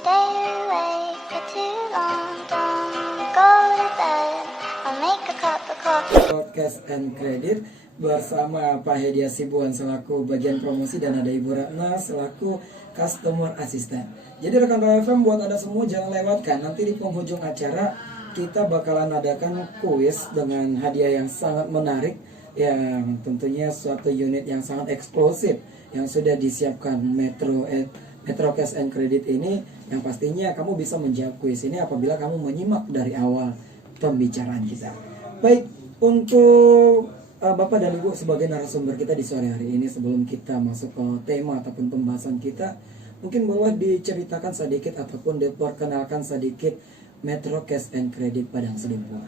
stay awake for too long. Don't go to bed. I'll make a cup of coffee. Podcast and Credit bersama Pak Hedi Hasibuan selaku bagian promosi dan ada Ibu Ratna selaku customer assistant. Jadi rekan FM buat Anda semua jangan lewatkan, nanti di penghujung acara kita bakalan adakan kuis dengan hadiah yang sangat menarik, yang tentunya suatu unit yang sangat eksklusif yang sudah disiapkan Metro Cash and Credit ini, yang pastinya kamu bisa menjawab kuis ini apabila kamu menyimak dari awal pembicaraan kita. Baik, untuk Bapak dan Ibu sebagai narasumber kita di sore hari ini, sebelum kita masuk ke tema ataupun pembahasan kita, mungkin boleh diceritakan sedikit ataupun diperkenalkan sedikit Metro Cash and Credit Padang Sidimpuan.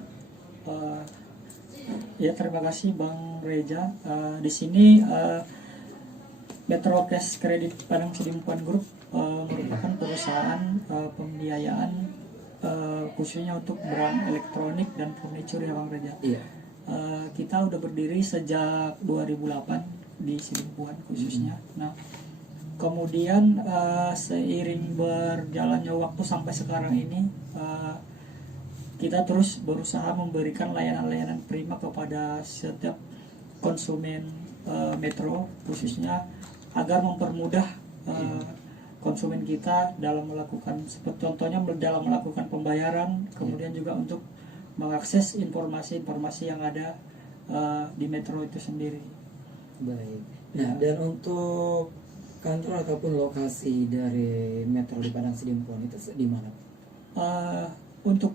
Ya, terima kasih Bang Reja. Di sini Metro Cash Credit Padang Sidimpuan Group merupakan perusahaan pembiayaan khususnya untuk barang elektronik dan furniture ya Bang Reja. Iya. Kita udah berdiri sejak 2008 di Sidimpuan khususnya. Nah, kemudian seiring berjalannya waktu sampai sekarang ini, kita terus berusaha memberikan layanan-layanan prima kepada setiap konsumen Metro khususnya, agar mempermudah konsumen kita dalam melakukan, seperti contohnya dalam melakukan pembayaran, kemudian juga untuk mengakses informasi-informasi yang ada di Metro itu sendiri. Baik. Nah, dan untuk kantor ataupun lokasi dari Metro di Padang Sidimpuan itu di mana? Untuk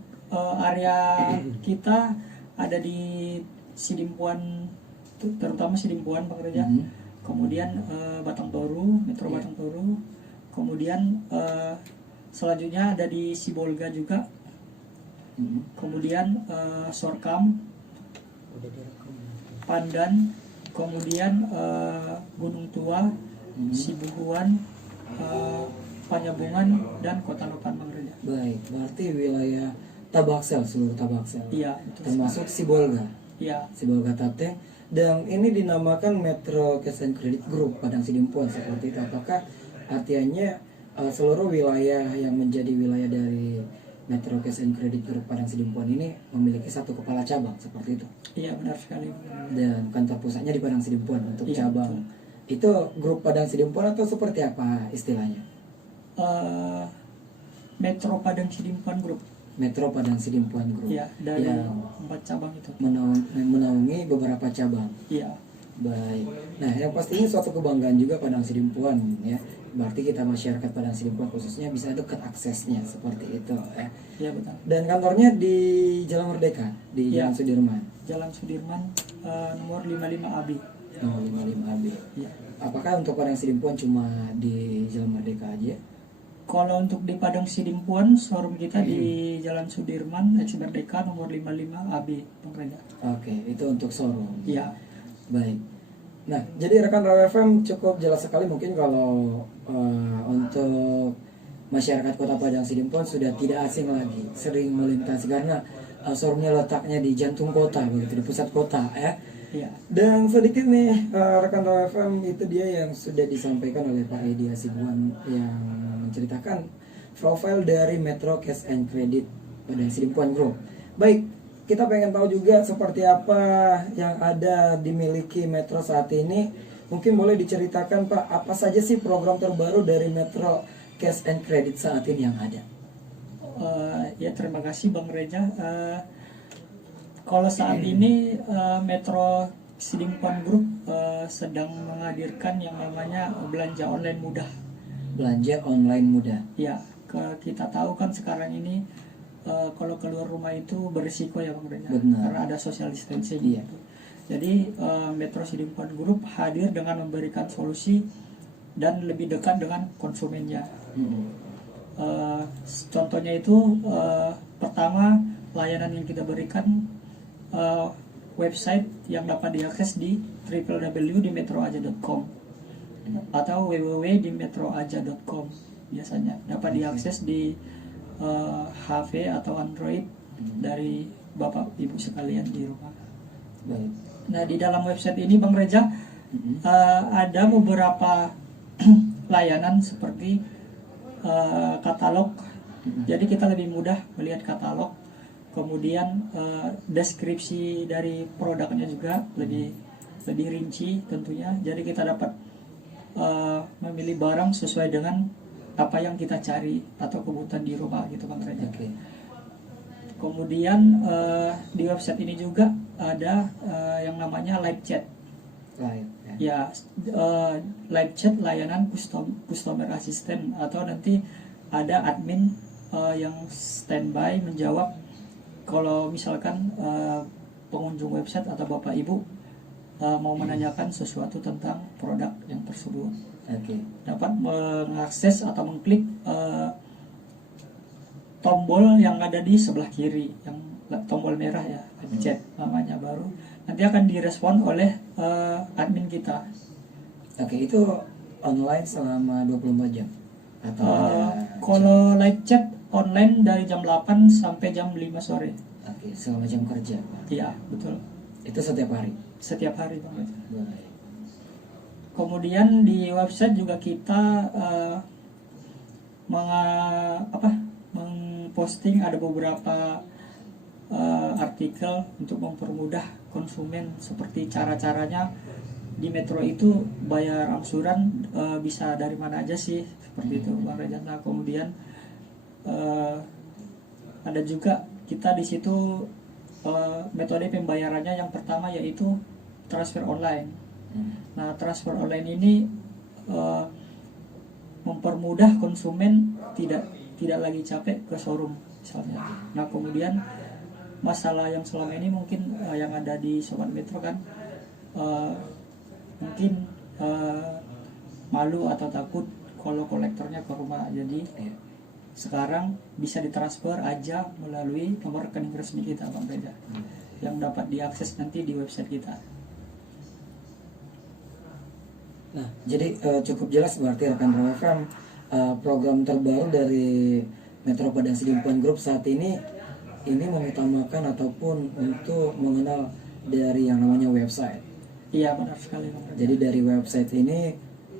area kita ada di Sidimpuan, terutama Sidimpuan Bang Reja. Kemudian Batang Toru, Metro Batang Toru. Kemudian selanjutnya ada di Sibolga juga. Kemudian Sorkam, Pandan, kemudian Gunung Tua, Sibuhuan, Panyabungan, dan Kota Nopan Bang Reja. Baik, berarti wilayah Tabaksel, seluruh Tabaksel. Iya, termasuk Sibolga. Iya. Sibolga Tapteng. Dan ini dinamakan Metro Cash and Credit Group Padang Sidimpuan seperti itu. Apakah artinya seluruh wilayah yang menjadi wilayah dari Metro Cash and Credit Group Padang Sidimpuan ini memiliki satu kepala cabang seperti itu? Iya, benar sekali. Dan kantor pusatnya di Padang Sidimpuan untuk cabang. Betul. Itu grup Padang Sidimpuan atau seperti apa istilahnya? Metro Padang Sidimpuan Group. Metro Padang Sidimpuan Group. Iya, dari yang 4 cabang itu. menaungi beberapa cabang. Iya. Baik. Nah, yang pastinya suatu kebanggaan juga Padang Sidimpuan ya. Berarti kita masyarakat Padang Sidimpuan khususnya bisa dekat aksesnya seperti itu ya. Iya, betul. Dan kantornya di Jalan Merdeka, di Jalan Sudirman. Jalan Sudirman, nomor 55 AB. Nomor 55 AB. Iya. Apakah untuk Padang Sidimpuan cuma di Jalan Merdeka aja? Kalau untuk di Padang Sidimpuan, showroom kita di Jalan Sudirman, Ex Merdeka, nomor 55 AB, Bang Reja. Oke, itu untuk showroom. Iya. Baik. Nah, jadi rekan Raw FM cukup jelas sekali mungkin kalau untuk masyarakat Kota Padang Sidimpuan sudah tidak asing lagi, sering melintasi karena showroomnya letaknya di jantung kota, begitu di pusat kota ya. Iya. Dan sedikit nih rekan Raw FM, itu dia yang sudah disampaikan oleh Pak Hedi Hasibuan yang menceritakan profil dari Metro Cash and Credit Padang Sidimpuan Group. Baik, kita pengen tahu juga seperti apa yang ada dimiliki Metro saat ini. Mungkin boleh diceritakan Pak, apa saja sih program terbaru dari Metro Cash and Credit saat ini yang ada? Ya, terima kasih Bang Reja. Kalau saat ini Metro Sidimpuan Group sedang menghadirkan yang namanya belanja online mudah. Belanja online mudah. Ya, kita tahu kan sekarang ini kalau keluar rumah itu berisiko ya Bang Reja, karena ada social distancing. Iya. Gitu. Jadi Metro Sidimpuan Group hadir dengan memberikan solusi dan lebih dekat dengan konsumennya. Contohnya itu pertama, layanan yang kita berikan website yang dapat diakses di www.metroaja.com atau www.metroaja.com. Biasanya dapat diakses di HP atau Android dari Bapak Ibu sekalian di rumah. Baik. Nah, di dalam website ini Bang Reja ada beberapa layanan seperti katalog. Jadi kita lebih mudah melihat katalog. Kemudian deskripsi dari produknya juga lebih rinci tentunya. Jadi kita dapat memilih barang sesuai dengan apa yang kita cari atau kebutuhan di rumah gitu Bang Reza. Oke. Kemudian di website ini juga ada yang namanya live chat. Live. Ya, live chat layanan customer assistant, atau nanti ada admin yang standby menjawab kalau misalkan pengunjung website atau Bapak Ibu mau menanyakan sesuatu tentang produk yang tersebut. Oke. Dapat mengakses atau mengklik tombol yang ada di sebelah kiri, yang tombol merah ya, chat namanya, baru nanti akan direspon oleh admin kita. Oke, itu online selama 24 jam atau ada Kalau live chat online dari jam 8 sampai jam 5 sore. Oke, selama jam kerja. Iya, betul. Itu setiap hari. Setiap hari Bang Reza. Baik. Kemudian di website juga kita mengposting ada beberapa artikel untuk mempermudah konsumen, seperti cara-caranya di Metro itu bayar angsuran bisa dari mana aja sih, seperti itu Bang Reza. Nah, kemudian ada juga kita di situ metode pembayarannya yang pertama yaitu transfer online. Nah, transfer online ini mempermudah konsumen tidak lagi capek ke showroom misalnya. Nah, kemudian masalah yang selama ini mungkin yang ada di Sobat Metro kan mungkin malu atau takut kalau kolektornya ke rumah. Jadi sekarang bisa ditransfer aja melalui nomor rekening resmi kita Bang Reza, yang dapat diakses nanti di website kita. Nah, jadi cukup jelas berarti rekan FM program terbaru dari Metro Padang Sidimpuan Group saat ini mengutamakan ataupun untuk mengenal dari yang namanya website. Iya, benar sekali Bang Reza. Jadi dari website ini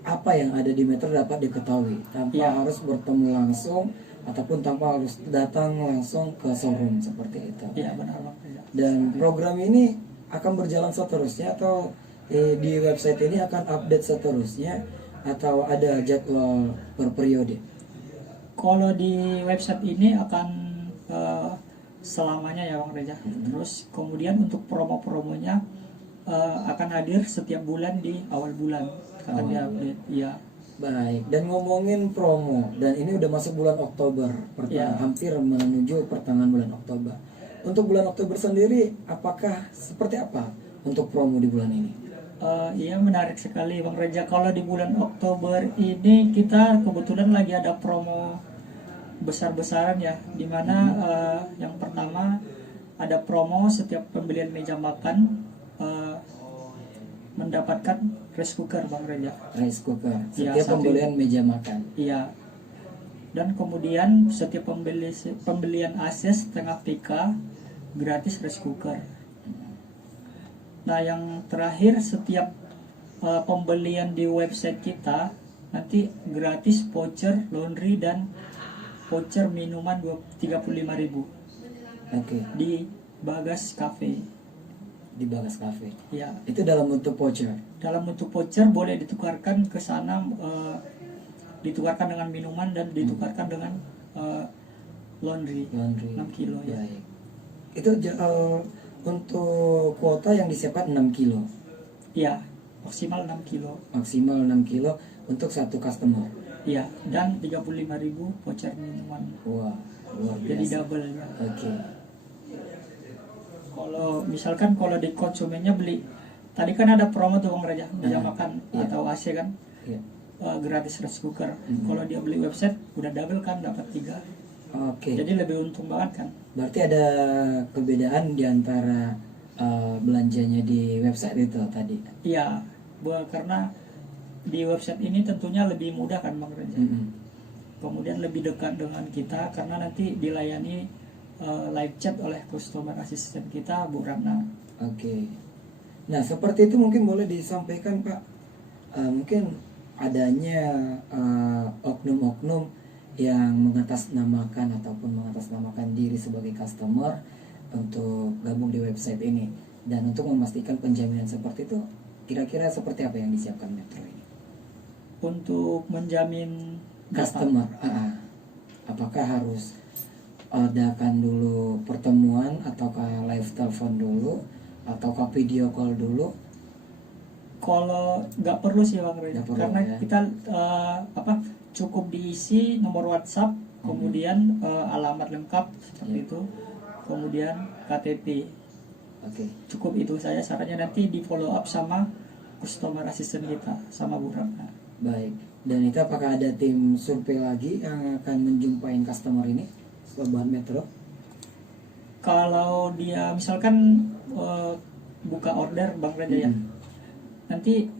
apa yang ada di Metro dapat diketahui tanpa harus bertemu langsung ataupun tanpa harus datang langsung ke showroom seperti itu. Iya, benar Bang Reza. Dan program ini akan berjalan seterusnya atau di website ini akan update seterusnya atau ada jadwal per periode? Kalau di website ini akan selamanya ya Bang Reza. Terus kemudian untuk promo-promonya akan hadir setiap bulan di awal bulan akan diupdate. Iya. Baik, dan ngomongin promo, dan ini udah masuk bulan Oktober, hampir menuju pertengahan bulan Oktober. Untuk bulan Oktober sendiri, apakah seperti apa untuk promo di bulan ini? Iya, menarik sekali Bang Reza. Kalau di bulan Oktober ini kita kebetulan lagi ada promo besar-besaran ya, dimana yang pertama ada promo setiap pembelian meja makan mendapatkan rice cooker Bang Reza. Rice cooker, Ya, setiap pembelian meja makan. Iya. Dan kemudian setiap pembelian AC setengah PK gratis rice cooker. Nah, yang terakhir setiap pembelian di website kita nanti gratis voucher laundry dan voucher minuman 35.000 Oke. di Bagas Cafe. Di Bagas Cafe. Ya, Itu dalam bentuk voucher. dalam bentuk voucher boleh ditukarkan ke sana, ditukarkan dengan minuman dan ditukarkan dengan laundry 6 kilo ya. Baik. Itu untuk kuota yang disiapkan 6 kilo. Iya, maksimal 6 kilo. Maksimal 6 kilo untuk satu customer. Iya, dan 35.000 voucher minuman. Wah, luar Jadi biasa. double ya. Oke. Kalau misalkan kalau di konsumennya beli, tadi kan ada promo tuh Bang Raja, meja makan iya. atau AC kan, Iya. gratis rice cooker. Kalau dia beli website udah double kan, dapat 3. Oke. Jadi lebih untung banget kan. Berarti ada perbedaan di antara belanjanya di website itu tadi. Iya, karena di website ini tentunya lebih mudah kan Bang Raja. Kemudian lebih dekat dengan kita karena nanti dilayani live chat oleh customer assistant kita, Bu Ratna. Oke. Nah, seperti itu mungkin boleh disampaikan Pak. Mungkin adanya oknum-oknum yang mengatasnamakan ataupun mengatasnamakan diri sebagai customer untuk gabung di website ini. Dan untuk memastikan penjaminan seperti itu, kira-kira seperti apa yang disiapkan Metro ini? Untuk menjamin Customer, apakah harus adakan dulu pertemuan ataukah live telepon dulu ataukah video call dulu? Kalau nggak perlu sih Bang Reza, Nggak perlu, karena ya. kita cukup diisi nomor WhatsApp, kemudian alamat lengkap seperti Ya. itu, kemudian KTP. Oke. Cukup itu saja syaratnya, nanti di follow up sama customer assistant kita, sama Bu Ratna. Baik. Dan itu apakah ada tim survei lagi yang akan menjumpai customer ini, Sobat Metro? Kalau dia misalkan buka order Bang Reza ya, nanti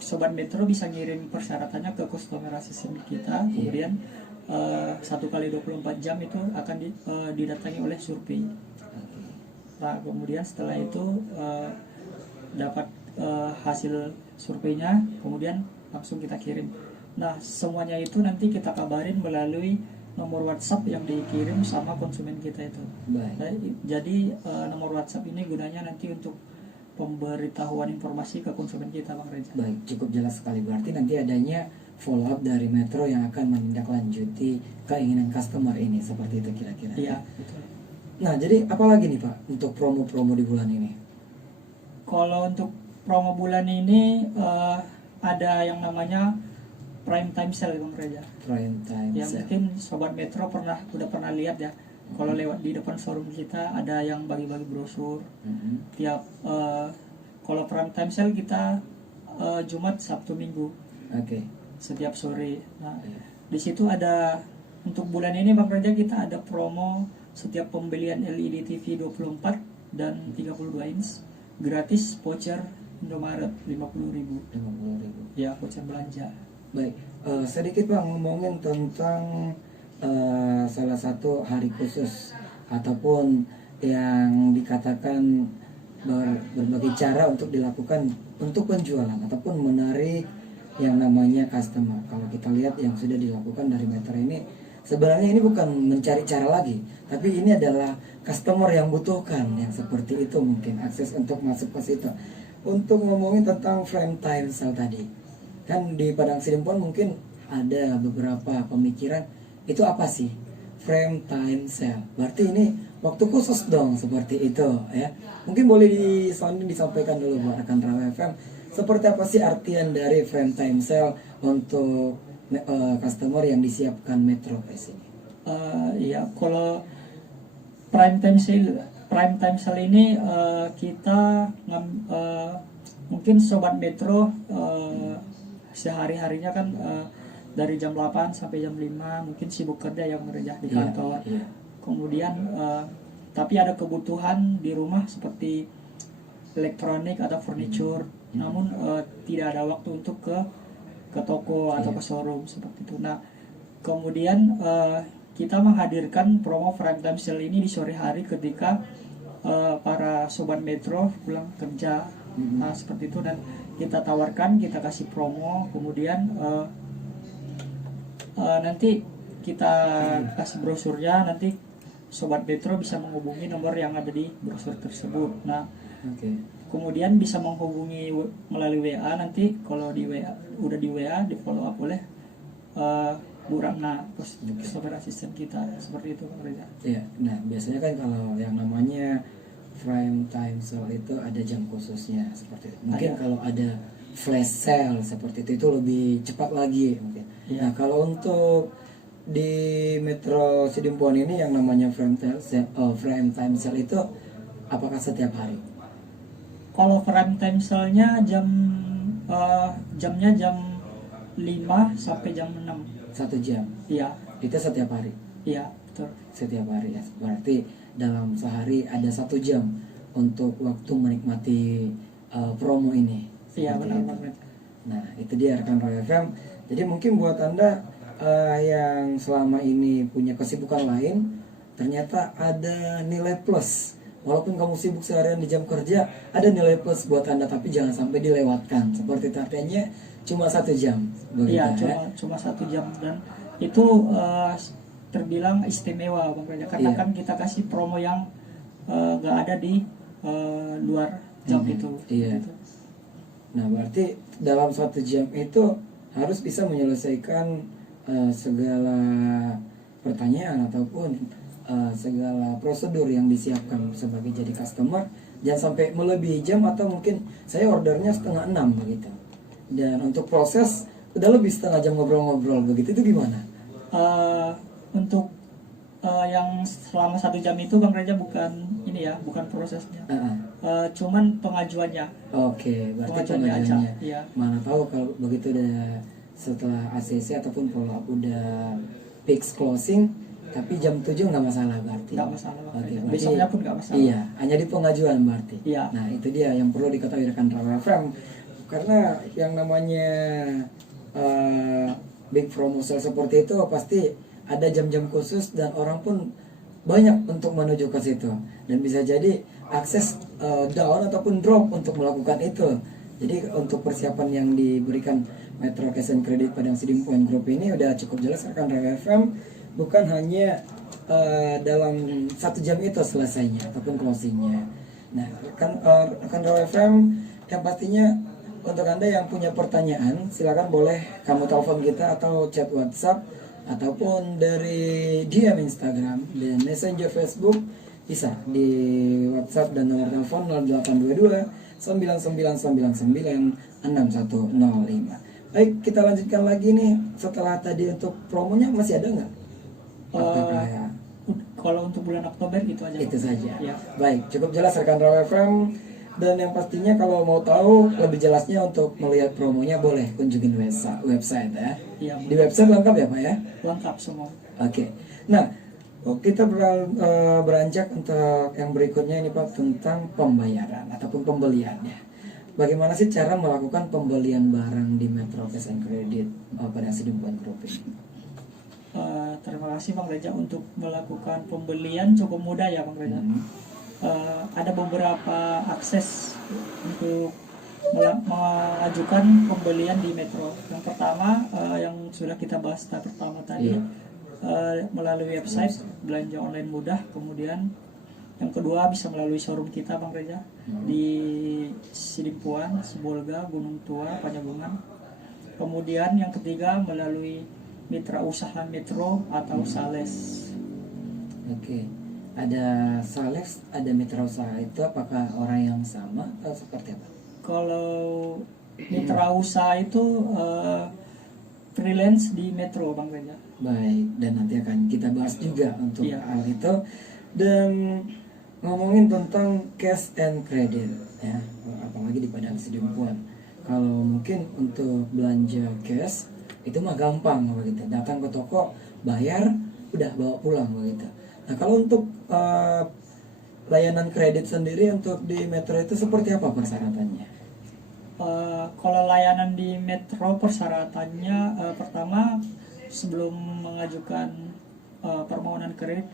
Sobat Metro bisa ngirim persyaratannya ke customer assistant kita, kemudian 1 kali 24 jam itu akan didatangi oleh survei. Nah, kemudian setelah itu dapat hasil surveinya, kemudian langsung kita kirim. Nah, semuanya itu nanti kita kabarin melalui nomor WhatsApp yang dikirim sama konsumen kita itu. Baik. Nah, jadi nomor WhatsApp ini gunanya nanti untuk pemberitahuan informasi ke konsumen kita, Bang Reza. Baik, cukup jelas sekali. Berarti nanti adanya follow up dari Metro yang akan menindaklanjuti keinginan customer ini, seperti itu kira-kira. Iya, betul. Nah, jadi apa lagi nih Pak untuk promo-promo di bulan ini? Kalau untuk promo bulan ini ada yang namanya prime time sale, Bang Reza. Prime time Ya sale. mungkin Sobat Metro udah pernah lihat ya. Kalau lewat di depan showroom kita ada yang bagi-bagi brosur. Tiap kalau prime time sale kita Jumat, Sabtu, Minggu Oke. setiap sore. Nah, Iya. di situ ada untuk bulan ini Bang Raja kita ada promo setiap pembelian LED TV 24 dan 32 inch gratis voucher Indomaret 50.000. 50.000. Ya, voucher belanja. Baik, sedikit Pak ngomongin tentang salah satu hari khusus ataupun yang dikatakan berbagai cara untuk dilakukan untuk penjualan ataupun menarik yang namanya customer. Kalau kita lihat yang sudah dilakukan dari Metro ini, sebenarnya ini bukan mencari cara lagi, tapi ini adalah customer yang butuhkan yang seperti itu, mungkin akses untuk masuk ke situ. Untuk ngomongin tentang frame time sale tadi, kan di Padang Sidempuan mungkin ada beberapa pemikiran, itu apa sih frame time sale? Berarti ini waktu khusus dong seperti itu ya. Mungkin boleh disampaikan dulu buat rekan Rawa FM, seperti apa sih artian dari frame time sale untuk customer yang disiapkan Metro Press ini? Ya, kalau prime time sale ini kita mungkin Sobat Metro sehari-harinya kan dari jam 8 sampai jam 5 mungkin sibuk kerja yang kerja di kantor. Iya. Kemudian tapi ada kebutuhan di rumah seperti elektronik atau furniture, namun tidak ada waktu untuk ke toko atau ke showroom seperti itu. Nah, kemudian kita menghadirkan promo prime time sale ini di sore hari ketika para Sobat Metro pulang kerja. Nah, seperti itu, dan kita tawarkan, kita kasih promo, kemudian nanti kita kasih brosurnya, nanti Sobat Metro bisa menghubungi nomor yang ada di brosur tersebut. Nah, kemudian bisa menghubungi melalui WA, nanti kalau di WA udah di WA di follow up oleh Bu Ratna, customer assistant kita, seperti itu Pak Reza. Iya, nah biasanya kan kalau yang namanya prime time sale itu ada jam khususnya seperti itu. Mungkin kalau ada flash sale seperti itu lebih cepat lagi mungkin. Iya. Nah, kalau untuk di Metro Sidempuan ini yang namanya prime time sale itu apakah setiap hari? Kalau prime time sale-nya jamnya jam 5 sampai jam 6. 1 jam. Iya, Itu setiap hari. iya, betul. Setiap hari ya. Berarti dalam sehari ada 1 jam untuk waktu menikmati promo ini. Iya, Seperti benar itu. banget. Nah, itu dia rekan Roy FM. Jadi mungkin buat Anda yang selama ini punya kesibukan lain, ternyata ada nilai plus. Walaupun kamu sibuk seharian di jam kerja, ada nilai plus buat Anda, tapi jangan sampai dilewatkan. Seperti itu, artinya cuma 1 jam. Begitu, Iya, ya? cuma 1 jam, dan itu terbilang istimewa Bang Reza, karena Iya. kan kita kasih promo yang nggak ada di luar jam itu. Iya. Gitu. Nah, berarti dalam 1 jam itu harus bisa menyelesaikan segala pertanyaan ataupun segala prosedur yang disiapkan sebagai jadi customer. Jangan sampai melebihi jam, atau mungkin saya ordernya 5:30 begitu. Dan untuk proses udah lebih setengah jam ngobrol-ngobrol begitu, itu gimana? Untuk yang selama 1 jam itu Bang Reza bukan ini ya, bukan prosesnya. Cuman pengajuannya. Oke, berarti Pengajuannya aja. pengajuannya. Iya. Mana tahu kalau begitu udah setelah ACC ataupun follow up udah fix closing, tapi jam 7 nggak masalah berarti. Nggak masalah, Bang Oke, Reza. berarti Besoknya pun nggak masalah. Iya, hanya di pengajuan berarti. Iya. Nah, itu dia yang perlu diketahui rekan Rawa FM, karena yang namanya big promotion seperti itu pasti ada jam-jam khusus dan orang pun banyak untuk menuju ke situ, dan bisa jadi akses down ataupun drop untuk melakukan itu. Jadi untuk persiapan yang diberikan Metro Cash and Credit Padang Siding Point Group ini udah cukup jelas rekan Rawa FM, bukan hanya dalam 1 jam itu selesainya ataupun closingnya. Nah, rekan Rawa FM, yang pastinya untuk Anda yang punya pertanyaan, silakan boleh kamu telepon kita atau chat WhatsApp ataupun dari DM Instagram dan Messenger Facebook, bisa di WhatsApp dan nomor telepon 0822 9999 6105. Baik, kita lanjutkan lagi nih. Setelah tadi untuk promonya masih ada nggak? Apakah Kalau untuk bulan Oktober gitu aja. itu Bang. saja? Iya. Baik, cukup jelas rekan Rawa FM. Dan yang pastinya kalau mau tahu lebih jelasnya untuk melihat promonya, boleh kunjungin website ya. Iya, Di website lengkap ya Pak ya? lengkap semua. Oke. Nah, kita beranjak untuk yang berikutnya ini Pak, tentang pembayaran ataupun pembeliannya. Bagaimana sih cara melakukan pembelian barang di Metro Cash and Credit pada Siding Point Group ini? Terima kasih Bang Reza. Untuk melakukan pembelian cukup mudah ya Bang Reza. Ada beberapa akses untuk mengajukan pembelian di Metro. Yang pertama yang sudah kita bahas pertama tadi, melalui website belanja online mudah. Kemudian yang kedua bisa melalui showroom kita Bang Reza di Sidimpuan, Sibolga, Gunung Tua, Panjabungan. Kemudian yang ketiga melalui mitra usaha Metro atau Sales. Oke. Ada Sales, ada mitra usaha, itu apakah orang yang sama atau seperti apa? Kalau mitra usaha itu freelance di Metro Bang Reza. Baik, dan nanti akan kita bahas juga untuk Iya. hal itu. Dan ngomongin tentang cash and credit ya, apalagi di Padang Sidimpuan. Kalau mungkin untuk belanja cash itu mah gampang begitu, datang ke toko, bayar, udah bawa pulang begitu. Nah, kalau untuk layanan kredit sendiri untuk di Metro itu seperti apa persyaratannya? Kalau layanan di Metro persyaratannya pertama sebelum mengajukan permohonan kredit,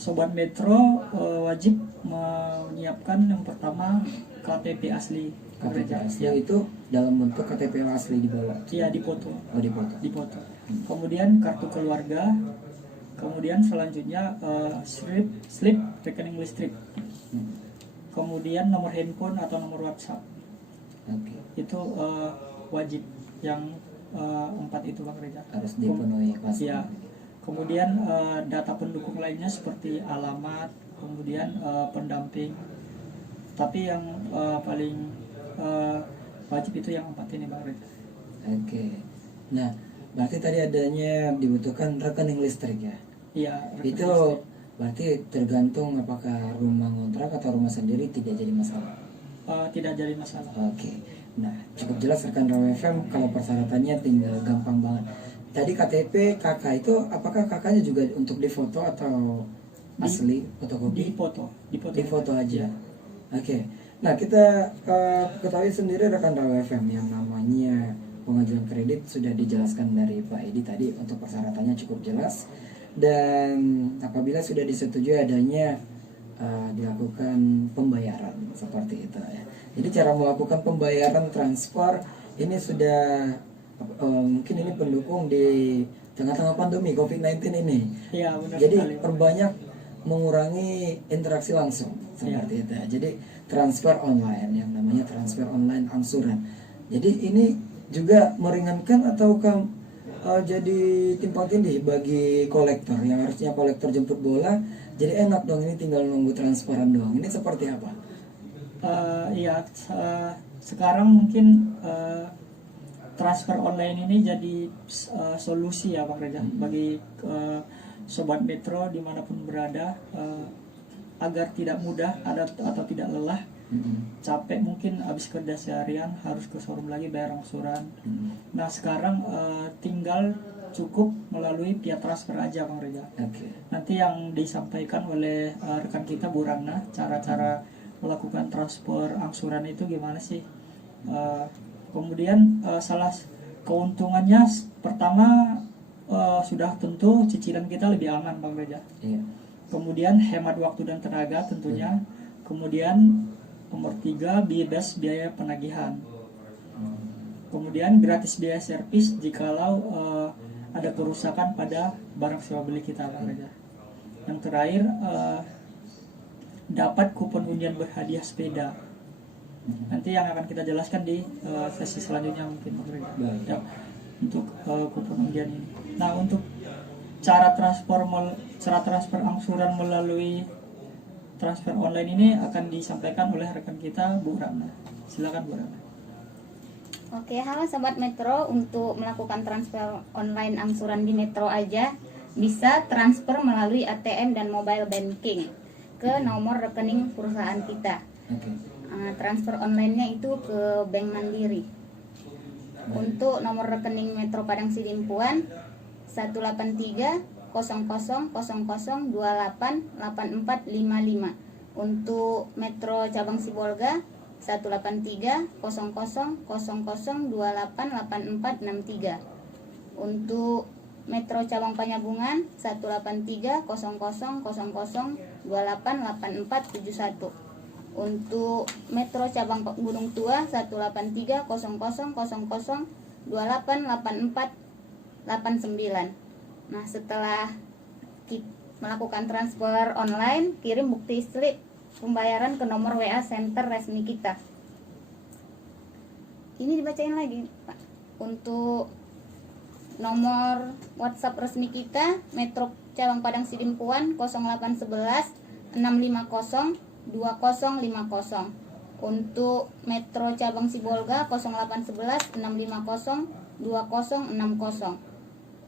sobat Metro wajib menyiapkan yang pertama KTP asli. KTP asli Ya. itu dalam bentuk KTP asli dibawa? Iya, dipoto. Oh, dipoto. Dipoto. Kemudian kartu keluarga. Kemudian selanjutnya slip rekening listrik. Kemudian nomor handphone atau nomor WhatsApp. Oke. Itu wajib, yang 4 itu Bang Reza. Harus dipenuhi pasti. Ya. Kemudian data pendukung lainnya seperti alamat, kemudian pendamping. Tapi yang paling wajib itu yang 4 ini Bang Reza. Oke. Nah, berarti tadi adanya dibutuhkan rekening listrik ya? Iya. Itu berarti tergantung apakah rumah ngontrak atau rumah sendiri, tidak jadi masalah. Tidak jadi masalah. Oke. Nah, cukup jelas rekan Rawa FM, kalau persyaratannya tinggal gampang banget. Tadi KTP KK itu apakah KK-nya juga untuk difoto atau asli fotokopi? Di foto aja. Oke. Nah, kita ketahui sendiri rekan Rawa FM, yang namanya pengajuan kredit sudah dijelaskan dari Pak Edi tadi, untuk persyaratannya cukup jelas. Dan apabila sudah disetujui adanya dilakukan pembayaran seperti itu ya. Jadi cara melakukan pembayaran transfer ini sudah mungkin ini pendukung di tengah-tengah pandemi COVID-19 ini. Iya, benar Jadi sekali. perbanyak mengurangi interaksi langsung seperti itu. Jadi transfer online, yang namanya transfer online angsuran. Jadi ini juga meringankan ataukah jadi timpang tindih bagi kolektor yang harusnya kolektor jemput bola, jadi enak dong ini tinggal nunggu transferan doang. Ini seperti apa? Iya, sekarang mungkin transfer online ini jadi solusi ya Bang Reza bagi sobat Metro dimanapun berada, agar tidak mudah atau tidak lelah, capek mungkin habis kerja seharian harus ke showroom lagi bayar angsuran. Nah sekarang tinggal cukup melalui via transfer aja Bang Reza. Nanti yang disampaikan oleh rekan kita Bu Rana, cara-cara melakukan transfer angsuran itu gimana sih. Kemudian salah keuntungannya pertama, sudah tentu cicilan kita lebih aman Bang Reza. Kemudian hemat waktu dan tenaga tentunya. Kemudian nomor 3, bebas biaya penagihan. Kemudian gratis biaya servis jikalau ada kerusakan pada barang sewa beli kita Bang Reza. Yang terakhir, dapat kupon undian berhadiah sepeda. Nanti yang akan kita jelaskan di sesi selanjutnya mungkin Bang Reza. Ya, untuk kupon undian ini. Nah untuk cara transfer angsuran melalui transfer online ini akan disampaikan oleh rekan kita Bu Rana. Silakan Bu Rana. Oke, halo Sobat Metro. Untuk melakukan transfer online angsuran di Metro aja bisa transfer melalui ATM dan mobile banking ke nomor rekening perusahaan kita. Transfer online-nya itu ke Bank Mandiri. Untuk nomor rekening Metro Padang Sidimpuan 183 0000 28 8455. Untuk Metro Cabang Sibolga 183 0000 28 8463. Untuk Metro Cabang Panyabungan 183 0000 28 8471. Untuk Metro Cabang Gunung Tua 183 0000 28 84 89. Nah, setelah melakukan transfer online, kirim bukti slip pembayaran ke nomor WA center resmi kita. Ini dibacain lagi, Pak. Untuk nomor WhatsApp resmi kita, Metro Cabang Padang Sidimpuan 0811 650 2050. Untuk Metro Cabang Sibolga 0811 650 2060.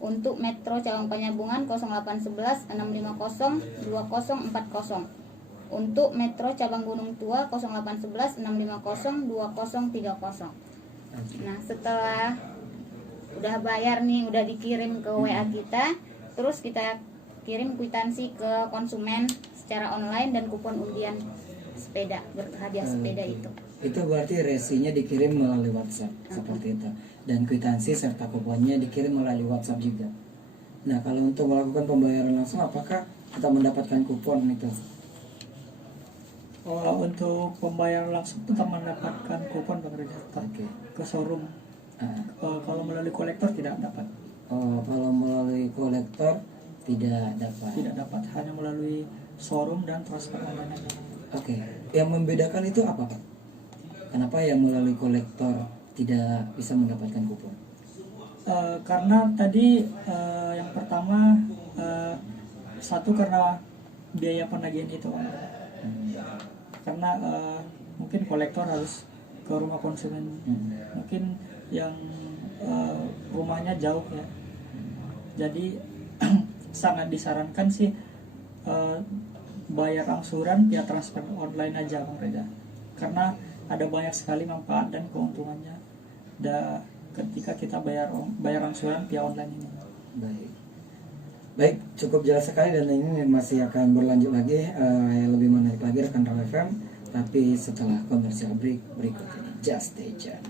Untuk Metro Cabang Panyabungan 0811 650 2040. Untuk Metro Cabang Gunung Tua 0811 650 2030. Nah, setelah udah bayar nih, udah dikirim ke WA kita, terus kita kirim kwitansi ke konsumen secara online dan kupon undian sepeda berhadiah sepeda itu. Itu berarti resinya dikirim melalui WhatsApp seperti itu, dan kwitansi serta kuponnya dikirim melalui WhatsApp juga. Nah kalau untuk melakukan pembayaran langsung, apakah kita mendapatkan kupon itu? Untuk pembayaran langsung kita mendapatkan kupon Bang Reza ke showroom. Kalau melalui kolektor tidak dapat. Kalau melalui kolektor tidak dapat. Tidak dapat, hanya melalui showroom dan transfer online. Yang membedakan itu apa Pak? Kenapa yang melalui kolektor tidak bisa mendapatkan kupon? Karena tadi yang pertama, satu karena biaya penagihan itu. Karena mungkin kolektor harus ke rumah konsumen, mungkin yang rumahnya jauh ya. Jadi sangat disarankan sih bayar angsuran via transfer online aja Bang Reza, karena ada banyak sekali manfaat dan keuntungannya ketika kita bayar angsuran via online ini. Baik, cukup jelas sekali, dan ini masih akan berlanjut lagi yang lebih menarik lagi rekan Raw FM, tapi setelah komersial break berikut ini. Just stay tune.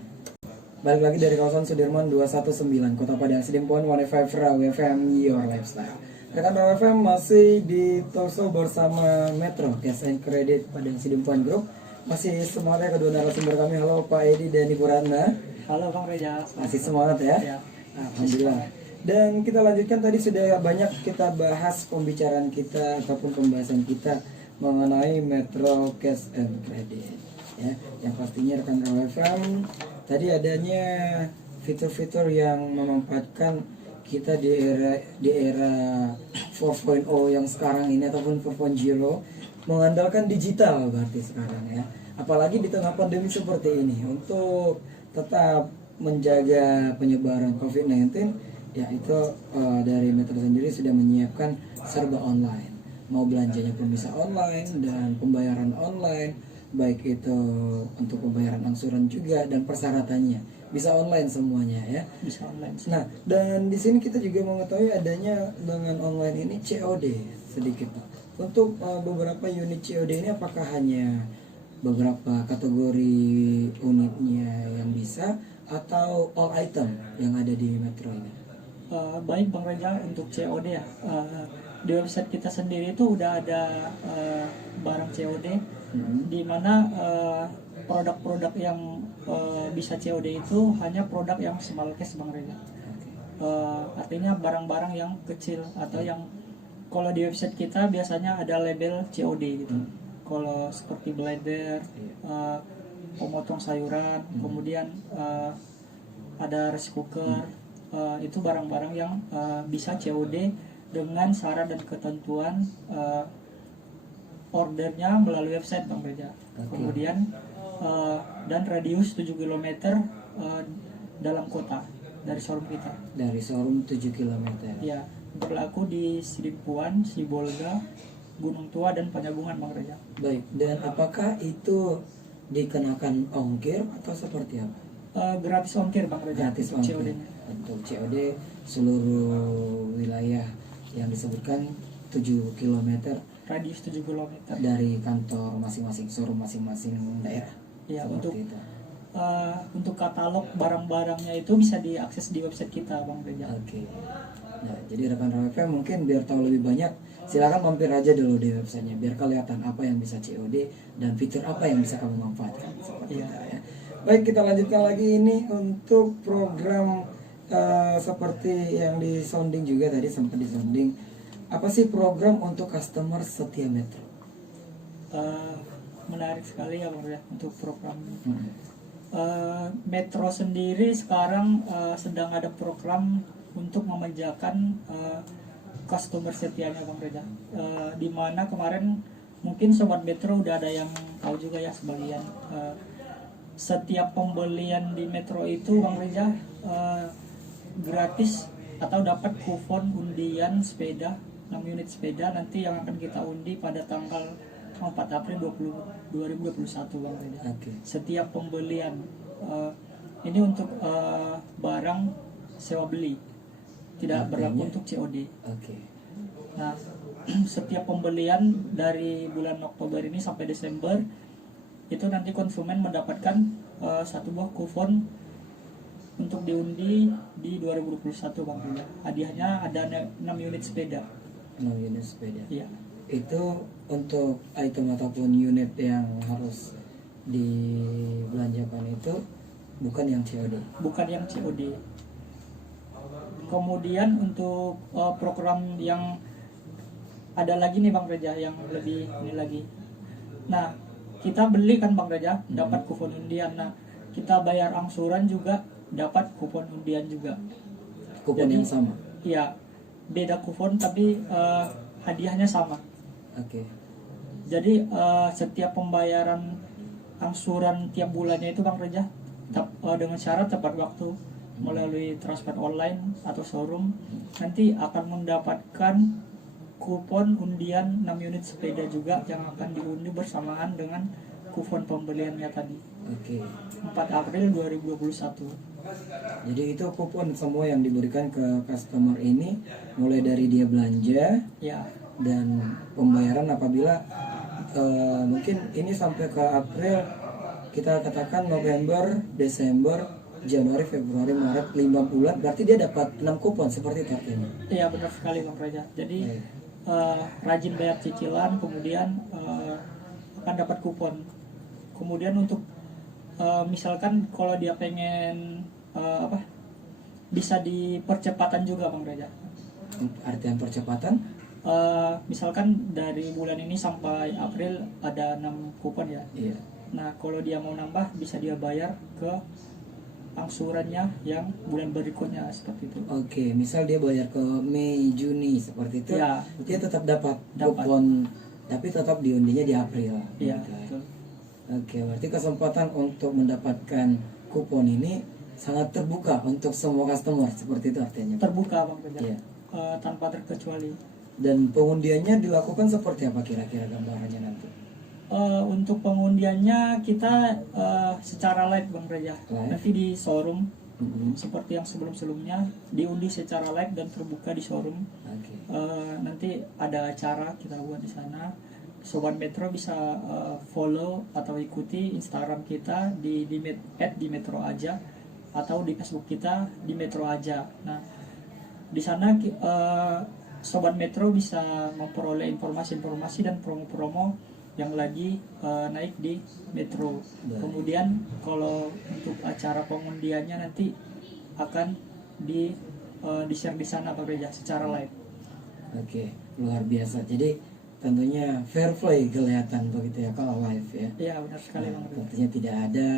Balik lagi dari kawasan Sudirman 219 Kota Padang Sidimpuan, 105 Raw FM, your lifestyle. Rekan Raw FM masih di Torso bersama Metro Cash and Credit Padang Sidimpuan Group. Masih semangat ya kedua narasumber kami. Halo Pak Edi dan Ibu Ratna. Halo Bang Reza. Masih semangat ya? Ya. Alhamdulillah. Dan kita lanjutkan, tadi sudah banyak kita bahas pembicaraan kita ataupun pembahasan kita mengenai Metro Cash and Credit ya. Yang pastinya rekan Raw FM tadi adanya fitur-fitur yang memanfaatkan kita di era 4.0 yang sekarang ini ataupun 4.0 mengandalkan digital berarti sekarang ya. Apalagi di tengah pandemi seperti ini untuk tetap menjaga penyebaran COVID-19 ya, itu dari Metro sendiri sudah menyiapkan serba online. Mau belanjanya pun bisa online dan pembayaran online, baik itu untuk pembayaran angsuran juga dan persyaratannya bisa online semuanya ya. Bisa online. Nah, dan di sini kita juga mengetahui adanya dengan online ini COD sedikit Pak. Untuk beberapa unit COD ini apakah hanya beberapa kategori unitnya yang bisa atau all item yang ada di Metro ini? Baik Bang Reza, untuk COD ya, di website kita sendiri itu udah ada barang COD, di mana produk-produk yang bisa COD itu hanya produk yang small cash Bang Reza. Artinya barang-barang yang kecil atau yang kalau di website kita biasanya ada label COD gitu. Kalau seperti blender, pemotong sayuran, kemudian ada rice cooker, itu barang-barang yang bisa COD dengan syarat dan ketentuan ordernya melalui website Bang Reza. Kemudian dan radius 7 km dalam kota dari showroom kita. Dari showroom 7 km. Ya, berlaku di Sidimpuan, Sibolga, Gunung Tua dan Penyambungan Bang Reza. Baik, dan apakah itu dikenakan ongkir atau seperti apa? Gratis ongkir Bang Reza. Gratis untuk ongkir. COD-nya. Untuk COD seluruh wilayah yang disebutkan 7 km Radius 7 km. dari kantor masing-masing, showroom masing-masing daerah. Ya, Seperti itu. untuk katalog barang-barangnya itu bisa diakses di website kita Bang Reza. Oke. Nah, jadi rekan Raw FM mungkin biar tahu lebih banyak, silakan mampir aja dulu di websitenya biar kelihatan apa yang bisa COD dan fitur apa yang bisa kamu manfaatkan seperti itu ya. Baik, kita lanjutkan lagi ini untuk program seperti yang di sounding juga tadi, sempat di sounding. Apa sih program untuk customer setia Metro? Menarik sekali ya Bang Reza untuk program ini. Metro sendiri sekarang sedang ada program untuk memanjakan customer setianya Bang Reza, di mana kemarin mungkin Sobat Metro udah ada yang tahu juga ya sebagian, setiap pembelian di Metro itu Bang Reza gratis atau dapat kupon undian sepeda 6 unit sepeda nanti yang akan kita undi pada tanggal 4 April 2021 Bang Reza. Setiap pembelian ini untuk barang sewa beli, tidak berlaku untuk COD. Nah, setiap pembelian dari bulan Oktober ini sampai Desember itu nanti konsumen mendapatkan satu buah kupon untuk diundi di 2021 Bang Reza. Hadiahnya ada 6 unit sepeda. 6 unit sepeda. Iya. Itu untuk item ataupun unit yang harus dibelanjakan itu bukan yang COD. Bukan yang COD. Kemudian untuk program yang ada lagi nih Bang Reza yang lebih ini lagi. Nah, kita beli kan Bang Reza dapat kupon undian. Nah, kita bayar angsuran juga dapat kupon undian juga. Kupon Jadi, yang sama. Iya, beda kupon tapi hadiahnya sama. Jadi setiap pembayaran angsuran tiap bulannya itu Bang Reza dengan syarat tepat waktu melalui transfer online atau showroom, nanti akan mendapatkan kupon undian 6 unit sepeda juga yang akan diundi bersamaan dengan kupon pembeliannya tadi. 4 April 2021. Jadi itu kupon semua yang diberikan ke customer ini mulai dari dia belanja ya, dan pembayaran apabila mungkin ini sampai ke April, kita katakan November, Desember, Januari, Februari, Maret, 5 bulan, berarti dia dapat 6 kupon seperti itu artinya. Iya benar sekali Bang Reza. Jadi rajin bayar cicilan, kemudian akan dapat kupon. Kemudian untuk misalkan kalau dia pengen bisa dipercepatan juga Bang Reza. Artian percepatan? Misalkan dari bulan ini sampai April ada 6 kupon ya. Iya. Nah kalau dia mau nambah bisa dia bayar ke angsurannya yang bulan berikutnya seperti itu. Oke, misal dia bayar ke Mei, Juni seperti itu, Ya, dia tetap dapat Dapat. kupon, tapi tetap diundinya di April. Iya, Gitu. betul. Oke, berarti kesempatan untuk mendapatkan kupon ini sangat terbuka untuk semua customer, seperti itu artinya. Terbuka Bang Reza. Iya. Tanpa terkecuali. Dan pengundiannya dilakukan seperti apa kira-kira gambarannya nanti? Untuk pengundiannya kita secara live Bang Reza. Live. Nanti di showroom Mhm. seperti yang sebelum-sebelumnya diundi secara live dan terbuka di showroom. Oke. Nanti ada acara kita buat di sana. Sobat Metro bisa follow atau ikuti Instagram kita di @metro aja atau di Facebook kita di Metro aja. Nah, di sana Sobat Metro bisa memperoleh informasi-informasi dan promo-promo yang lagi naik di Metro. Baik. Kemudian kalau untuk acara pengundiannya nanti akan di share di sana Pak Reja secara live. Oke, luar biasa. Jadi tentunya fair play kelihatan begitu ya kalau live ya. Iya benar sekali Nah, Bang Reja. tentunya tidak ada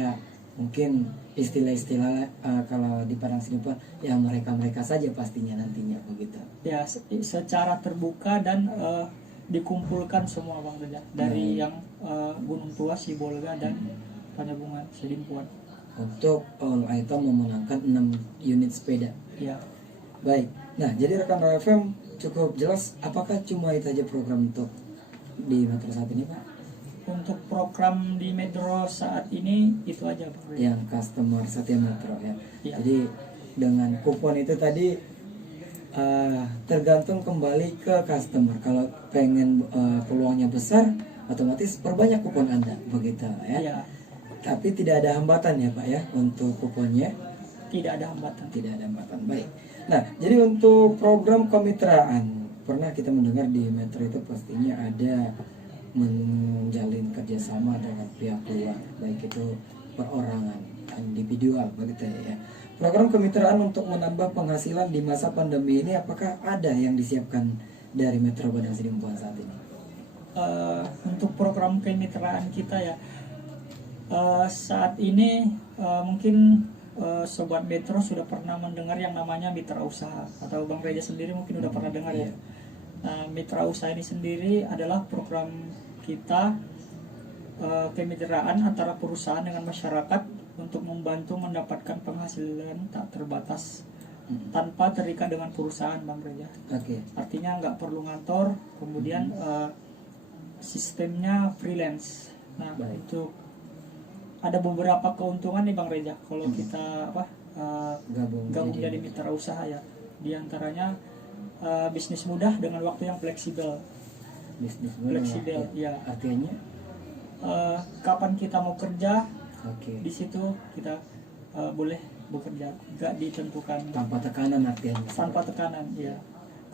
mungkin istilah-istilah kalau di Padang Sidempuan ya mereka saja pastinya nantinya begitu. Ya secara terbuka dan dikumpulkan semua Bang Reja dari yang Gunung Tua, Sibolga dan Panjabungan, Sidimpuan. Untuk all item memenangkan 6 unit sepeda. Ya. Baik. Nah, jadi rekan Roy FM cukup jelas apakah cuma itu aja program untuk di Metro saat ini, Pak? Untuk program di Metro saat ini itu aja Bang Reja. Yang customer Satya Metro ya. Iya. Jadi dengan kupon itu tadi tergantung kembali ke customer. Kalau pengen peluangnya besar, otomatis perbanyak kupon Anda begitu ya. Iya. Tapi tidak ada hambatan ya Pak ya untuk kuponnya. Tidak ada hambatan. Tidak ada hambatan. Baik. Nah, jadi untuk program kemitraan pernah kita mendengar di Metro itu pastinya ada menjalin kerjasama dengan pihak luar, baik itu perorangan, individual begitu ya. Program kemitraan untuk menambah penghasilan di masa pandemi ini apakah ada yang disiapkan dari Metro Padang Sidimpuan saat ini? Untuk program kemitraan kita ya saat ini mungkin Sobat Metro sudah pernah mendengar yang namanya mitra usaha atau Bang Reja sendiri mungkin udah pernah dengar ya. Nah, mitra usaha ini sendiri adalah program kita kemitraan antara perusahaan dengan masyarakat untuk membantu mendapatkan penghasilan tak terbatas tanpa terikat dengan perusahaan Bang Reja. Oke. Artinya nggak perlu ngantor, kemudian sistemnya freelance. Nah, Baik. untuk ada beberapa keuntungan nih Bang Reja kalau kita gabung jadi mitra usaha ya. Di antaranya bisnis mudah dengan waktu yang fleksibel. bisnis Fleksibel, ya. Artinya Kapan kita mau kerja, oke. di situ kita boleh bekerja, nggak ditentukan Tanpa tekanan artinya. tanpa tekanan, ya.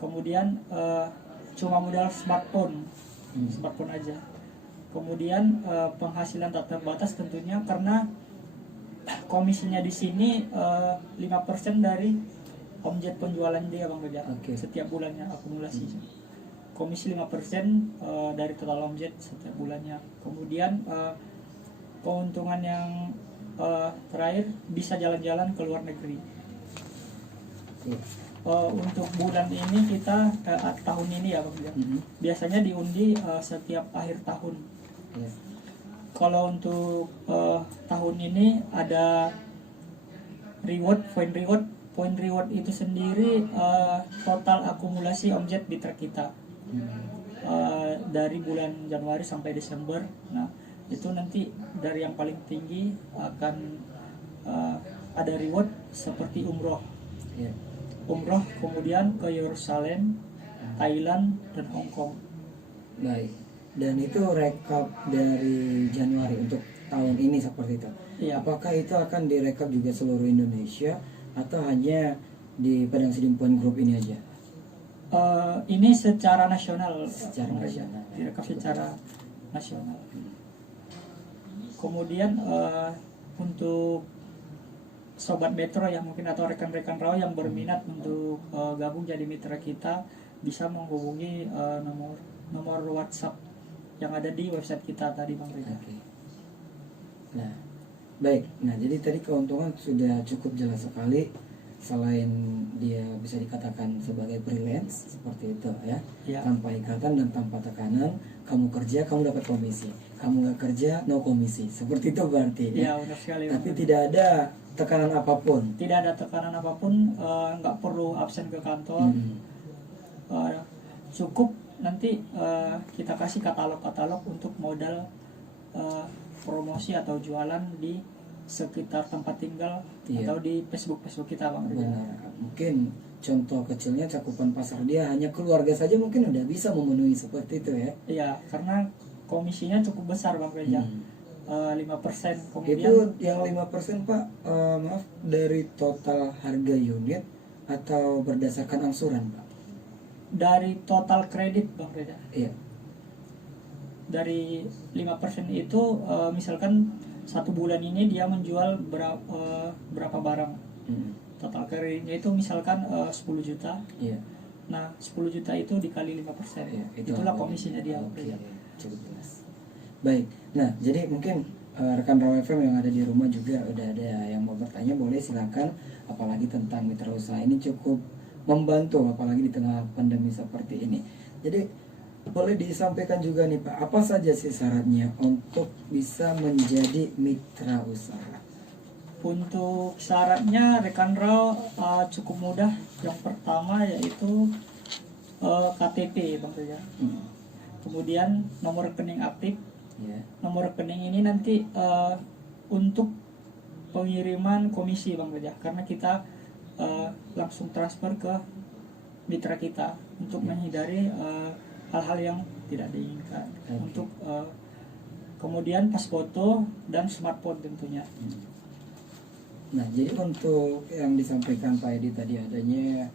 Kemudian cuma modal smartphone aja. Kemudian penghasilan tak terbatas tentunya karena komisinya di sini 5% dari omset penjualan dia Bang Reja. Oke. Setiap bulannya akumulasi. Komisi 5% dari total omset setiap bulannya. Kemudian keuntungan yang terakhir bisa jalan-jalan ke luar negeri. Iya. Untuk bulan ini kita tahun ini ya Bang Reja. Biasanya diundi setiap akhir tahun. Iya. Kalau untuk tahun ini ada point reward itu sendiri total akumulasi omset di truk kita dari bulan Januari sampai Desember. Nah itu nanti dari yang paling tinggi akan ada reward seperti umroh, Iya. kemudian ke Yerusalem, Thailand dan Hong Kong. Baik. Dan itu rekap dari Januari untuk tahun ini seperti itu. Iya. Apakah itu akan direkap juga seluruh Indonesia atau hanya di Padang Sidimpuan Group ini aja? Ini secara nasional, Secara Bang Reza. nasional. Direkap secara nasional. Kemudian untuk sobat Metro yang mungkin atau rekan-rekan raw yang berminat untuk gabung jadi mitra kita bisa menghubungi nomor WhatsApp yang ada di website kita tadi Bang Reza. Oke. Nah, baik. Nah, jadi tadi keuntungan sudah cukup jelas sekali. Selain dia bisa dikatakan sebagai freelance seperti itu ya, Ya. tanpa ikatan dan tanpa tekanan, kamu kerja kamu dapat komisi, kamu nggak kerja no komisi, seperti itu berarti Iya benar sekali. Bang Tapi Reza. tidak ada tekanan apapun. Tidak ada tekanan apapun, nggak perlu absen ke kantor. Hmm. Cukup nanti kita kasih katalog-katalog untuk modal promosi atau jualan di sekitar tempat tinggal Iya. atau di Facebook kita Bang Reza. Benar. Mungkin contoh kecilnya cakupan pasar dia hanya keluarga saja mungkin udah bisa memenuhi seperti itu ya. Iya, karena komisinya cukup besar Bang Reza. Hmm. 5%. Itu Kemudian yang 5% Pak, maaf, dari total harga unit atau berdasarkan angsuran Pak? dari total kredit Bang Reza. Iya. Dari 5% itu misalkan satu bulan ini dia menjual berapa barang. Hmm. Total kreditnya itu misalkan 10 juta. Iya. Nah, 10 juta itu dikali 5%. Iya, Itulah apa? komisinya dia. Bang Oke, Reza. cukup jelas. Baik. Nah, jadi mungkin rekan Raw FM yang ada di rumah juga udah ada yang mau bertanya, boleh silakan. Apalagi tentang mitra usaha ini cukup membantu, apalagi di tengah pandemi seperti ini. Jadi boleh disampaikan juga nih Pak, apa saja sih syaratnya untuk bisa menjadi mitra usaha? Untuk syaratnya rekan Raw cukup mudah. Yang pertama yaitu KTP Bang Reza. Hmm. Kemudian nomor rekening aktif. Ya. Nomor rekening ini nanti untuk pengiriman komisi Bang Reza, karena kita langsung transfer ke mitra kita untuk menghindari hal-hal yang tidak diinginkan. Oke. Untuk kemudian pas foto dan smartphone tentunya. Nah, jadi untuk yang disampaikan Pak Edi tadi adanya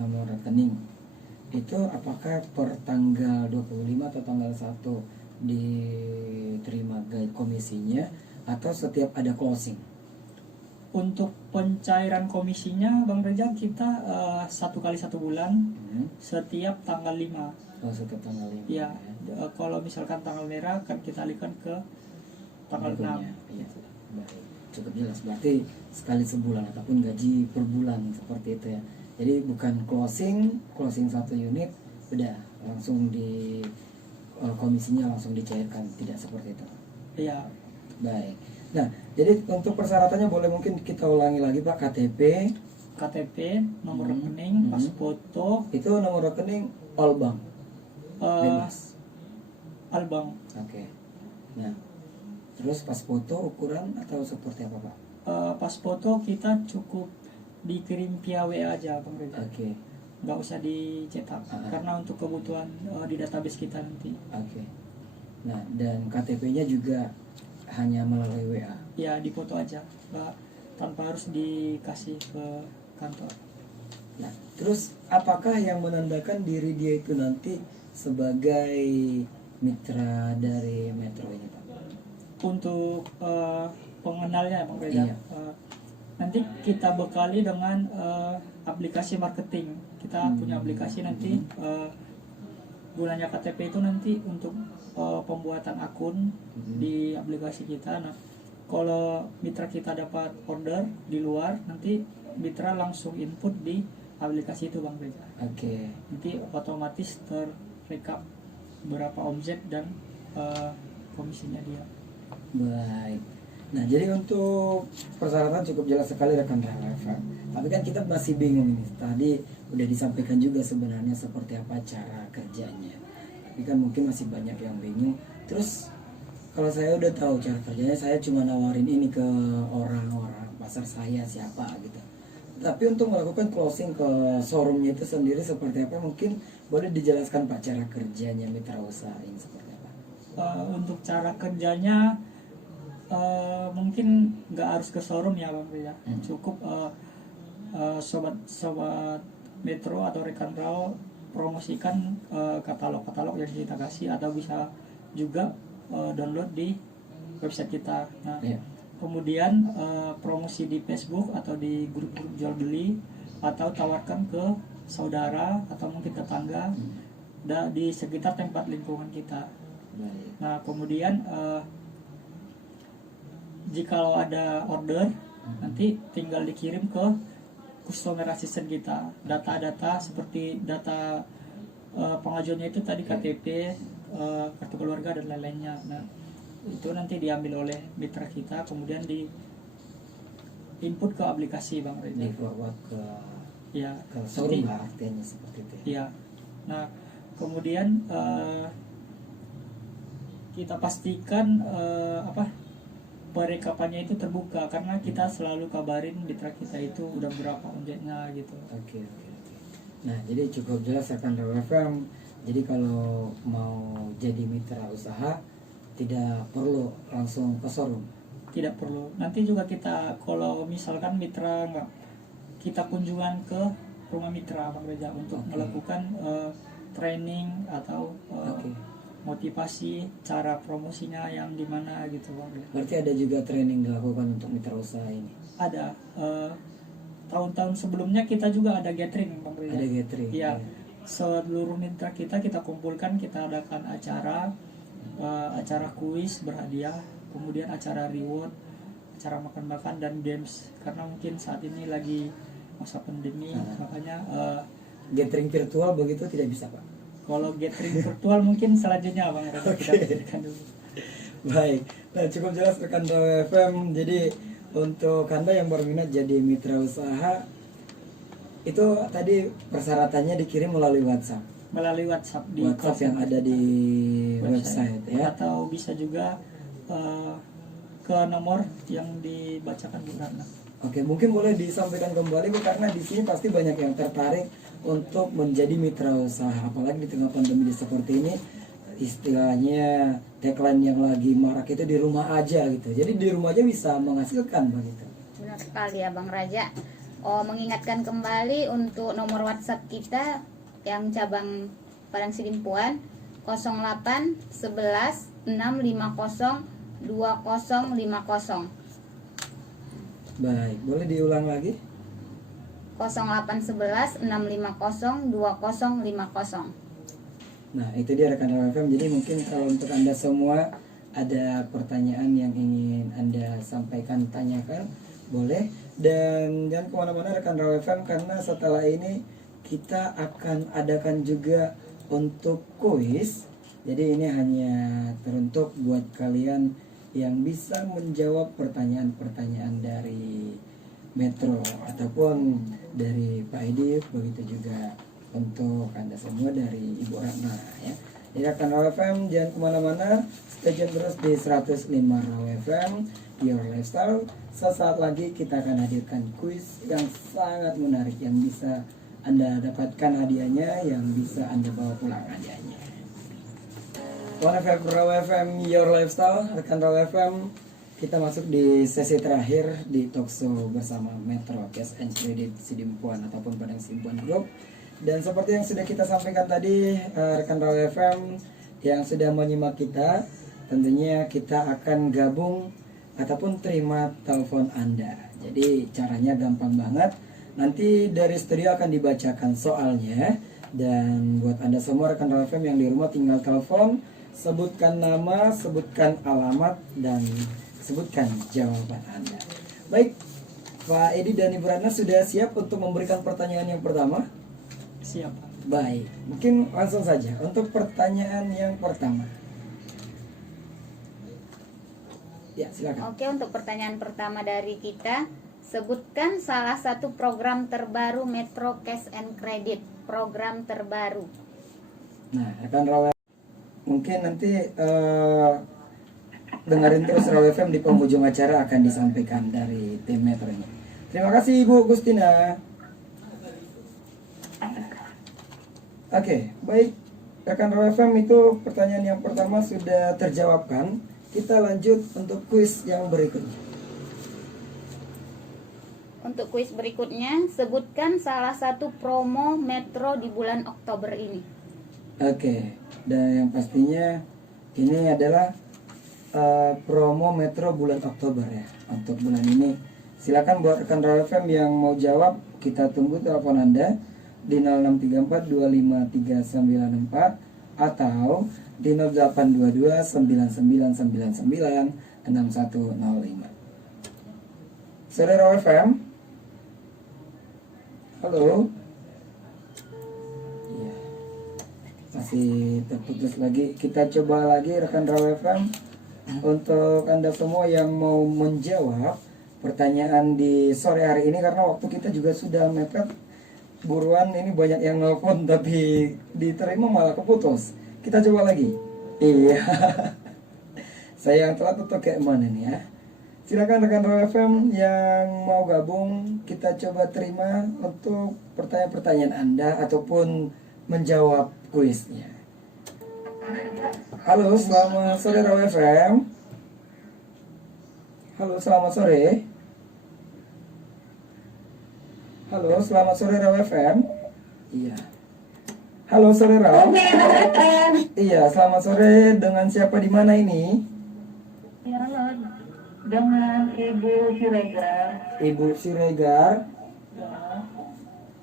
nomor rekening, itu apakah per tanggal 25 atau tanggal 1 diterima komisinya atau setiap ada closing? Untuk pencairan komisinya Bang Reza kita 1 kali 1 bulan setiap tanggal 5. Oh, setiap tanggal 5. Ya, kalau misalkan tanggal merah akan kita alihkan ke tanggal 6. Iya. Baik, cukup jelas. Berarti sekali sebulan ataupun gaji per bulan seperti itu ya. Jadi bukan closing 1 unit udah langsung di komisinya langsung dicairkan, tidak seperti itu. Iya, Baik. Nah, jadi untuk persyaratannya boleh mungkin kita ulangi lagi Pak. KTP, nomor rekening, pas foto, Itu nomor rekening all bank. Bebas. Albang. Oke. Nah, terus pas foto ukuran atau seperti apa Pak? Pas foto kita cukup dikirim via WA aja Bang Reza. Oke. Nggak usah dicetak karena untuk kebutuhan di database kita nanti. Oke. Nah, dan KTP-nya juga hanya melalui WA. Ya di foto aja, nggak, tanpa harus dikasih ke kantor. Nah, terus apakah yang menandakan diri dia itu nanti sebagai mitra dari Metro ini Pak? Untuk pengenalnya Bang Reza, Iya. nanti kita bekali dengan aplikasi marketing. Kita punya aplikasi nanti gunanya KTP itu nanti untuk pembuatan akun di aplikasi kita. Nah, kalau mitra kita dapat order di luar, nanti mitra langsung input di aplikasi itu Bang Reza. Oke. Nanti otomatis terrekap berapa omset dan komisinya dia. Baik. Nah, jadi untuk persyaratan cukup jelas sekali rekan Reva. Tapi kan kita masih bingung ini. Tadi udah disampaikan juga sebenarnya seperti apa cara kerjanya. Tapi kan mungkin masih banyak yang bingung. Terus kalau saya udah tahu cara kerjanya, saya cuma nawarin ini ke orang-orang pasar saya siapa gitu. Tapi untuk melakukan closing ke showroomnya itu sendiri seperti apa, mungkin boleh dijelaskan Pak cara kerjanya mitra usaha ini seperti apa? Untuk cara kerjanya mungkin nggak harus ke showroom ya Bang Reza. Cukup sobat Metro atau rekan Raw promosikan katalog-katalog yang kita kasih, atau bisa juga download di website kita. Nah, Iya. kemudian promosi di Facebook atau di grup-grup jual beli, atau tawarkan ke saudara atau mungkin tetangga di sekitar tempat lingkungan kita. Baik. Nah kemudian jikalau ada order, nanti tinggal dikirim ke customer assistant kita, data-data seperti data pengajuannya itu tadi KTP, kartu keluarga dan lain-lainnya. Nah itu nanti diambil oleh mitra kita, kemudian di input ke aplikasi Bang Reza. Di forward ke Ya, showroom lah artinya seperti itu. ya. Nah kemudian kita pastikan perekapannya itu terbuka, karena kita selalu kabarin mitra kita itu udah berapa omsetnya gitu. Oke. Nah, jadi cukup jelas rekan Raw FM. Jadi kalau mau jadi mitra usaha tidak perlu langsung ke showroom. Tidak perlu. Nanti juga kita kalau misalkan mitra nggak, kita kunjungan ke rumah mitra Bang Reza untuk Oke. melakukan training atau Oke. motivasi cara promosinya yang gimana gitu Bang Reza. Berarti ada juga training dilakukan untuk mitra usaha ini. Ada tahun-tahun sebelumnya kita juga ada gathering Bang Reza. Ada gathering. Iya. Seluruh mitra kita kumpulkan, kita adakan acara kuis berhadiah, kemudian acara reward, acara makan-makan dan games, karena mungkin saat ini lagi masa pandemi, makanya Gathering virtual begitu tidak bisa, Pak. kalau gathering virtual mungkin selanjutnya Bang Reza kita pikirkan dulu. Baik. Nah, cukup jelas rekan Raw FM. Jadi untuk Anda yang berminat jadi mitra usaha, itu tadi persyaratannya dikirim melalui WhatsApp. Melalui WhatsApp di WhatsApp yang ada di website ya. atau bisa juga ke nomor yang dibacakan Bu Ratna. Oke, mungkin boleh disampaikan kembali Bu, karena di sini pasti banyak yang tertarik untuk menjadi mitra usaha, apalagi di tengah pandemi seperti ini. Istilahnya tagline yang lagi marak itu di rumah aja gitu. Jadi di rumah aja bisa menghasilkan begitu. Benar sekali ya Bang Raja. Mengingatkan kembali untuk nomor WhatsApp kita yang cabang Padang Sidimpuan 08 11 650 2050. Baik, boleh diulang lagi? 0811 650 2050. Nah, itu dia rekan Raw FM. Jadi mungkin kalau untuk Anda semua ada pertanyaan yang ingin Anda sampaikan, tanyakan, boleh. Dan jangan kemana-mana rekan Raw FM, karena setelah ini kita akan adakan juga untuk kuis. Jadi ini hanya teruntuk buat kalian yang bisa menjawab pertanyaan-pertanyaan dari Metro ataupun dari Pak Edi, begitu juga untuk Anda semua dari Ibu Ratna ya. Jadi rekan Raw FM, jangan kemana-mana, stay tune terus di 105 Raw FM, Your Lifestyle. Sesaat lagi kita akan hadirkan kuis yang sangat menarik, yang bisa Anda dapatkan hadiahnya, yang bisa Anda bawa pulang hadiahnya. One FM Raw FM, Your Lifestyle. Rekan Raw FM, kita masuk di sesi terakhir di talkshow bersama Metro Cash and Credit Sidimpuan ataupun Padang Sidimpuan Group. Dan seperti yang sudah kita sampaikan tadi, rekan Raw FM yang sudah menyimak kita, tentunya kita akan gabung ataupun terima telepon Anda. Jadi caranya gampang banget. Nanti dari studio akan dibacakan soalnya. Dan buat Anda semua rekan Raw FM yang di rumah, tinggal telepon, sebutkan nama, sebutkan alamat, dan sebutkan jawaban Anda. Baik, Pak Edi dan Ibu Ratna sudah siap untuk memberikan pertanyaan yang pertama? Siap. Baik, mungkin langsung saja untuk pertanyaan yang pertama. Ya, silakan. Oke, untuk pertanyaan pertama dari kita, sebutkan salah satu program terbaru Metro Cash and Credit, program terbaru. Nah, rekan Raw, mungkin nanti dengerin terus Raw FM, di penghujung acara akan disampaikan dari tim Metro ini. Terima kasih Ibu Gustina. Oke, baik rekan Raw FM, itu pertanyaan yang pertama sudah terjawabkan. Kita lanjut untuk kuis yang berikutnya. Untuk kuis berikutnya, sebutkan salah satu promo Metro di bulan Oktober ini. Oke, dan yang pastinya ini adalah promo Metro bulan Oktober ya untuk bulan ini. Silakan buat rekan Raw FM yang mau jawab, kita tunggu telepon Anda di 0634 25394 atau di 0822 9999 6105. Sore Raw FM. Halo. Iya. Masih terputus lagi. Kita coba lagi rekan Raw FM. Untuk Anda semua yang mau menjawab pertanyaan di sore hari ini, karena waktu kita juga sudah mepet. Buruan, ini banyak yang nelfon tapi diterima malah keputus. Kita coba lagi. Iya. Saya yang telat atau kayak mana nih ya? Silakan rekan Raw FM yang mau gabung, kita coba terima untuk pertanyaan-pertanyaan Anda ataupun menjawab kuisnya. Halo, selamat sore Raw FM. Halo, selamat sore. Halo, selamat sore Raw FM. Iya. Halo, sore Raw. Iya, selamat sore. Dengan siapa di mana ini? Ya, halo. Dengan Ibu Siregar. Ibu Siregar. Ya.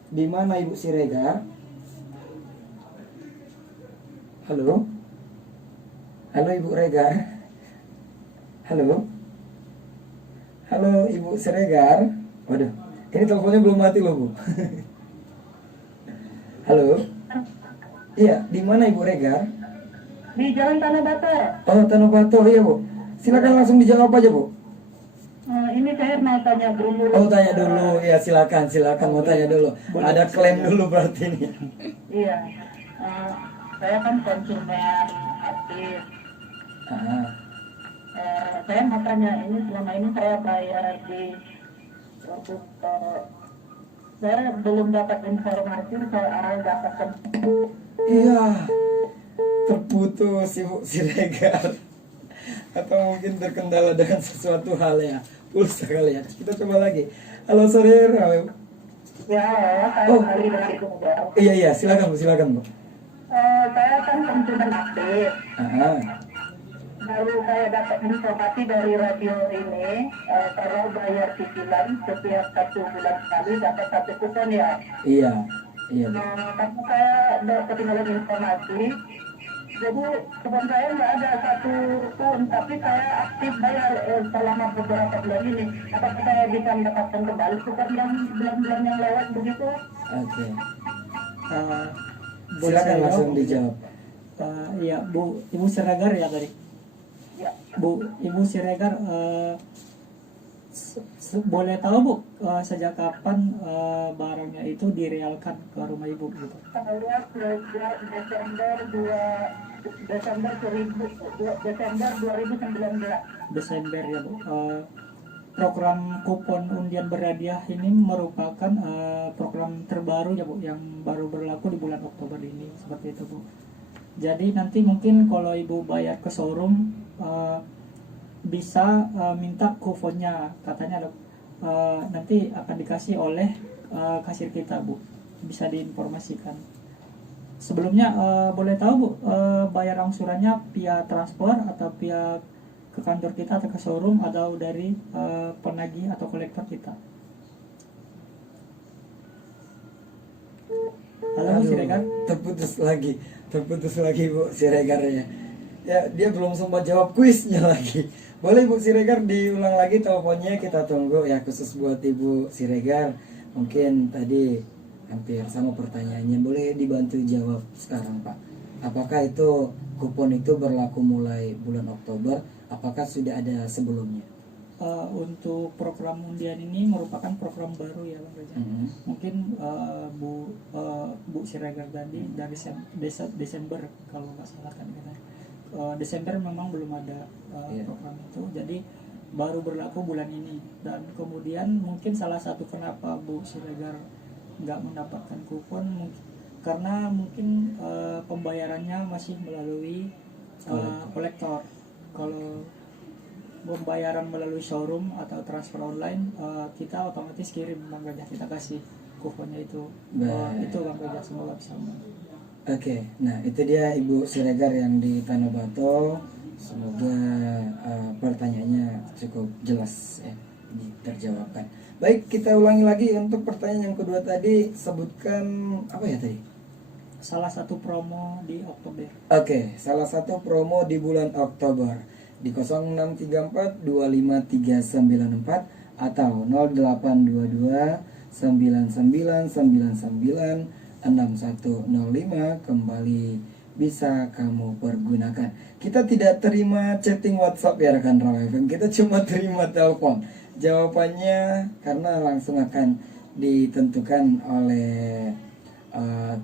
Di mana Ibu Siregar? Halo? Halo Ibu Regar? Halo? Halo Ibu Siregar? Waduh, ini teleponnya belum mati loh Bu. Halo? Iya, di mana Ibu Regar? Di Jalan Tanah Bata. Oh, Tanah Batu, iya Bu. Silakan langsung dijawab aja Bu. Ini saya mau tanya dulu. Oh, tanya dulu. Ya, silakan mau tanya dulu. Ada klaim dulu berarti ini. Iya. Saya kan konsumen aktif. Ah, Saya mau tanya, ini selama ini saya bayar di untuk saya belum dapat informasi soal dapatkan. iya. Terputus Ibu Siregar. Atau mungkin terkendala dengan sesuatu hal ya, pulsa kali ya. Kita coba lagi. Halo sore Raw. Ya, saya Oh. kali dari Sumbar. Iya silakan Bu. Saya kan konsumen aktif. Ah, Lalu saya dapat informasi dari radio ini, kalau bayar cicilan setiap 1 bulan sekali dapat 1 kupon ya. iya Bu. Karena saya udah ketinggalan informasi, jadi kupon saya nggak ada 1 kupon, tapi saya aktif bayar selama beberapa bulan ini. Apakah saya bisa mendapatkan kembali kupon yang bulan-bulan yang lewat begitu? Oke. Boleh Silakan saya langsung jawab? dijawab. Iya Bu, Ibu Siregar ya tadi. Ya. Bu, Ibu Siregar, boleh tahu Bu, sejak kapan barangnya itu direalkan ke rumah Ibu gitu? Saya sejak Desember 2019. Desember ya Bu. Program kupon undian berhadiah ini merupakan program terbaru ya Bu, yang baru berlaku di bulan Oktober ini, seperti itu Bu. Jadi nanti mungkin kalau Ibu bayar ke showroom bisa minta kuponnya, katanya nanti akan dikasih oleh kasir kita Bu, bisa diinformasikan. Sebelumnya boleh tahu Bu, bayar angsurannya via transfer atau via ke kantor kita atau ke showroom atau dari penagih atau kolektor kita? Halo Bu Siregar. Terputus lagi Bu Siregar ya. Ya, dia belum sempat jawab kuisnya lagi. Boleh Bu Siregar diulang lagi teleponnya, kita tunggu ya, khusus buat Ibu Siregar. Mungkin tadi hampir sama pertanyaannya, boleh dibantu jawab sekarang Pak. Apakah itu kupon itu berlaku mulai bulan Oktober? Apakah sudah ada sebelumnya? Untuk program undian ini merupakan program baru ya Bang Reza. Mungkin Bu Siregar tadi dari Desember kalau nggak salah kan katanya. Desember memang belum ada program itu, jadi baru berlaku bulan ini. Dan kemudian mungkin salah satu kenapa Bu Siregar nggak mendapatkan kupon karena mungkin pembayarannya masih melalui kolektor. Kalau pembayaran melalui showroom atau transfer online, kita otomatis kirim Bang Gajah, kita kasih kuponnya itu. Itu Bang Gajah, semoga bisa. Oke, nah itu dia Ibu Siregar yang di Tanah Bato Semoga pertanyaannya cukup jelas ya, terjawabkan. Baik, kita ulangi lagi untuk pertanyaan yang kedua tadi. Sebutkan apa ya tadi? Salah satu promo di Oktober. Oke, salah satu promo di bulan Oktober di 0634253394 atau 0822 99996105 kembali bisa kamu pergunakan. Kita tidak terima chatting WhatsApp ya rekan Raw FM. Kita cuma terima telepon. Jawabannya karena langsung akan ditentukan oleh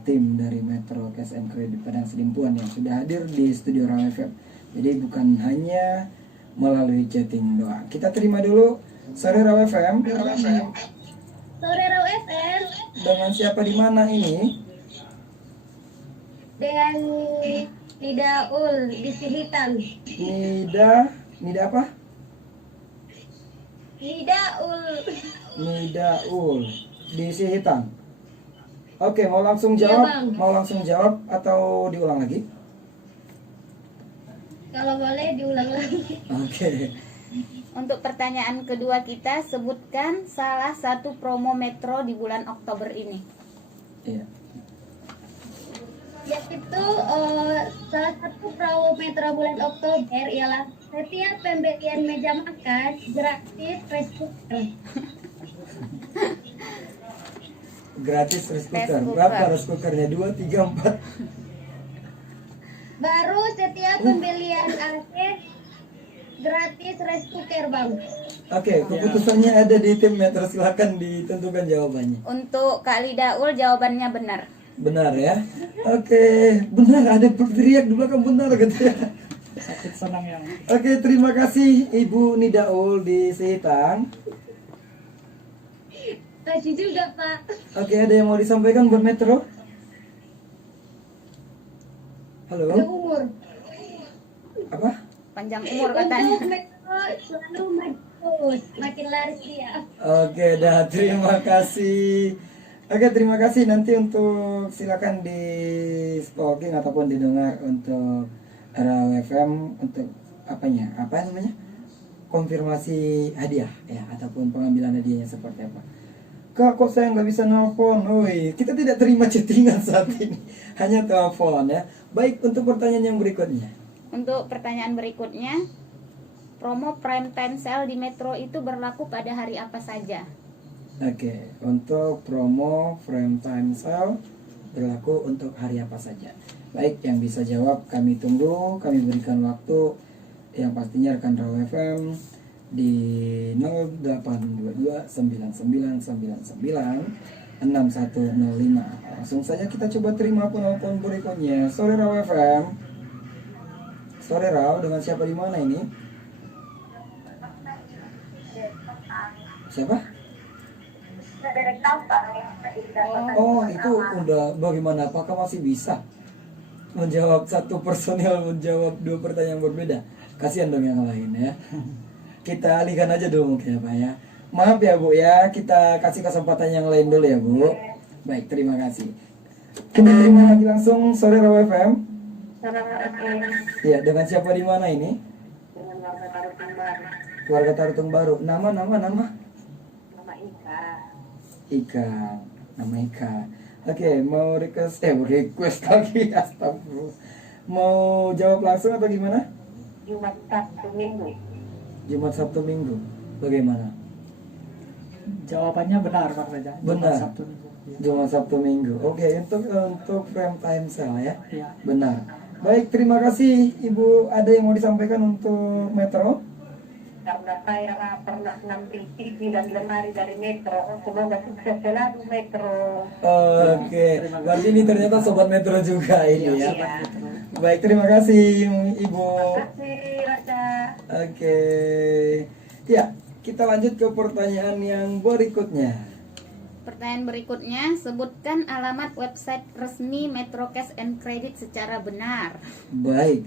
tim dari Metro Cash and Credit Padang Sidimpuan yang sudah hadir di studio Raw FM. Jadi bukan hanya melalui chatting doang. Kita terima dulu sore Raw FM. Sore Raw FM Dengan siapa di mana ini? dengan Nidaul di Sihitan. Nida apa? Nidaul. Nidaul di Sihitan. Oke, mau langsung Iya, jawab? Bang. Mau langsung jawab atau diulang lagi? Kalau boleh diulang lagi. Oke. Untuk pertanyaan kedua kita, sebutkan salah satu promo Metro di bulan Oktober ini. Iya. Yaitu salah satu promo Metro bulan Oktober ialah setiap pembelian meja makan gratis rice cooker. Gratis rice cooker. Rice cooker. Berapa rice cookernya? 2, 3, 4. Baru setiap pembelian akhir gratis rice cooker, Bang. Oke, keputusannya ada di tim Metro. Silakan ditentukan jawabannya. Untuk Kak Lidaul jawabannya benar. Benar ya? Oke, benar, ada berteriak di belakang, benar gitu ya. Sakit senang yang Oke, terima kasih Ibu Nidaul di Sihitang. Kasih juga, Pak. Oke, ada yang mau disampaikan buat Metro? Halo? Ke umur. Apa? Panjang umur Untuk katanya. Metro selalu maju, makin laris dia. Oke, dah terima kasih. Oke, terima kasih. Nanti untuk silakan di stalking ataupun didengar untuk Raw FM untuk apanya? Apa namanya? Konfirmasi hadiah ya ataupun pengambilan hadiahnya seperti apa. Kak, kok saya nggak bisa nelfon? Woi, kita tidak terima chattingan saat ini, hanya telepon ya. Baik, untuk pertanyaan yang berikutnya. Untuk pertanyaan berikutnya, promo prime time sale di Metro itu berlaku pada hari apa saja? Oke, untuk promo frame time sale berlaku untuk hari apa saja. Baik, yang bisa jawab kami tunggu, kami berikan waktu yang pastinya rekan Raw FM di 082299996105. Langsung saja kita coba terima penelpon berikutnya. Sore Raw FM. Sore Raw, dengan siapa di mana ini? Siapa? Oh, itu udah bagaimana? Apakah masih bisa menjawab satu personil menjawab dua pertanyaan berbeda? Kasihan dong yang lain ya. Kita alihkan aja dulu mungkin ya Pak ya. Maaf ya Bu ya, kita kasih kesempatan yang lain dulu ya Bu. Baik, terima kasih. Kita terima lagi langsung sore Raw FM. Ya, dengan siapa di mana ini? Keluarga Tarutung Baru. Nama. Ika, nama Ika. Oke, mau request lagi, astagfirullah. Mau jawab langsung atau gimana? Jumat Sabtu Minggu. Jumat Sabtu Minggu. Bagaimana? jawabannya benar Kak Reza. Benar. Sabtu Minggu. Ya. Jumat Sabtu Minggu. Oke, untuk frame time sale ya. Ya. Benar. Baik, terima kasih Ibu. Ada yang mau disampaikan untuk Metro? Karena saya pernah nampil TV dan lemari dari Metro, semoga sukses selalu Metro. Oke, berarti ini ternyata sobat Metro juga ini ya. Iya. Baik, terima kasih Ibu. Terima kasih Raja. Oke. Ya, kita lanjut ke pertanyaan yang berikutnya. Pertanyaan berikutnya, sebutkan alamat website resmi Metro Cash and Credit secara benar. Baik.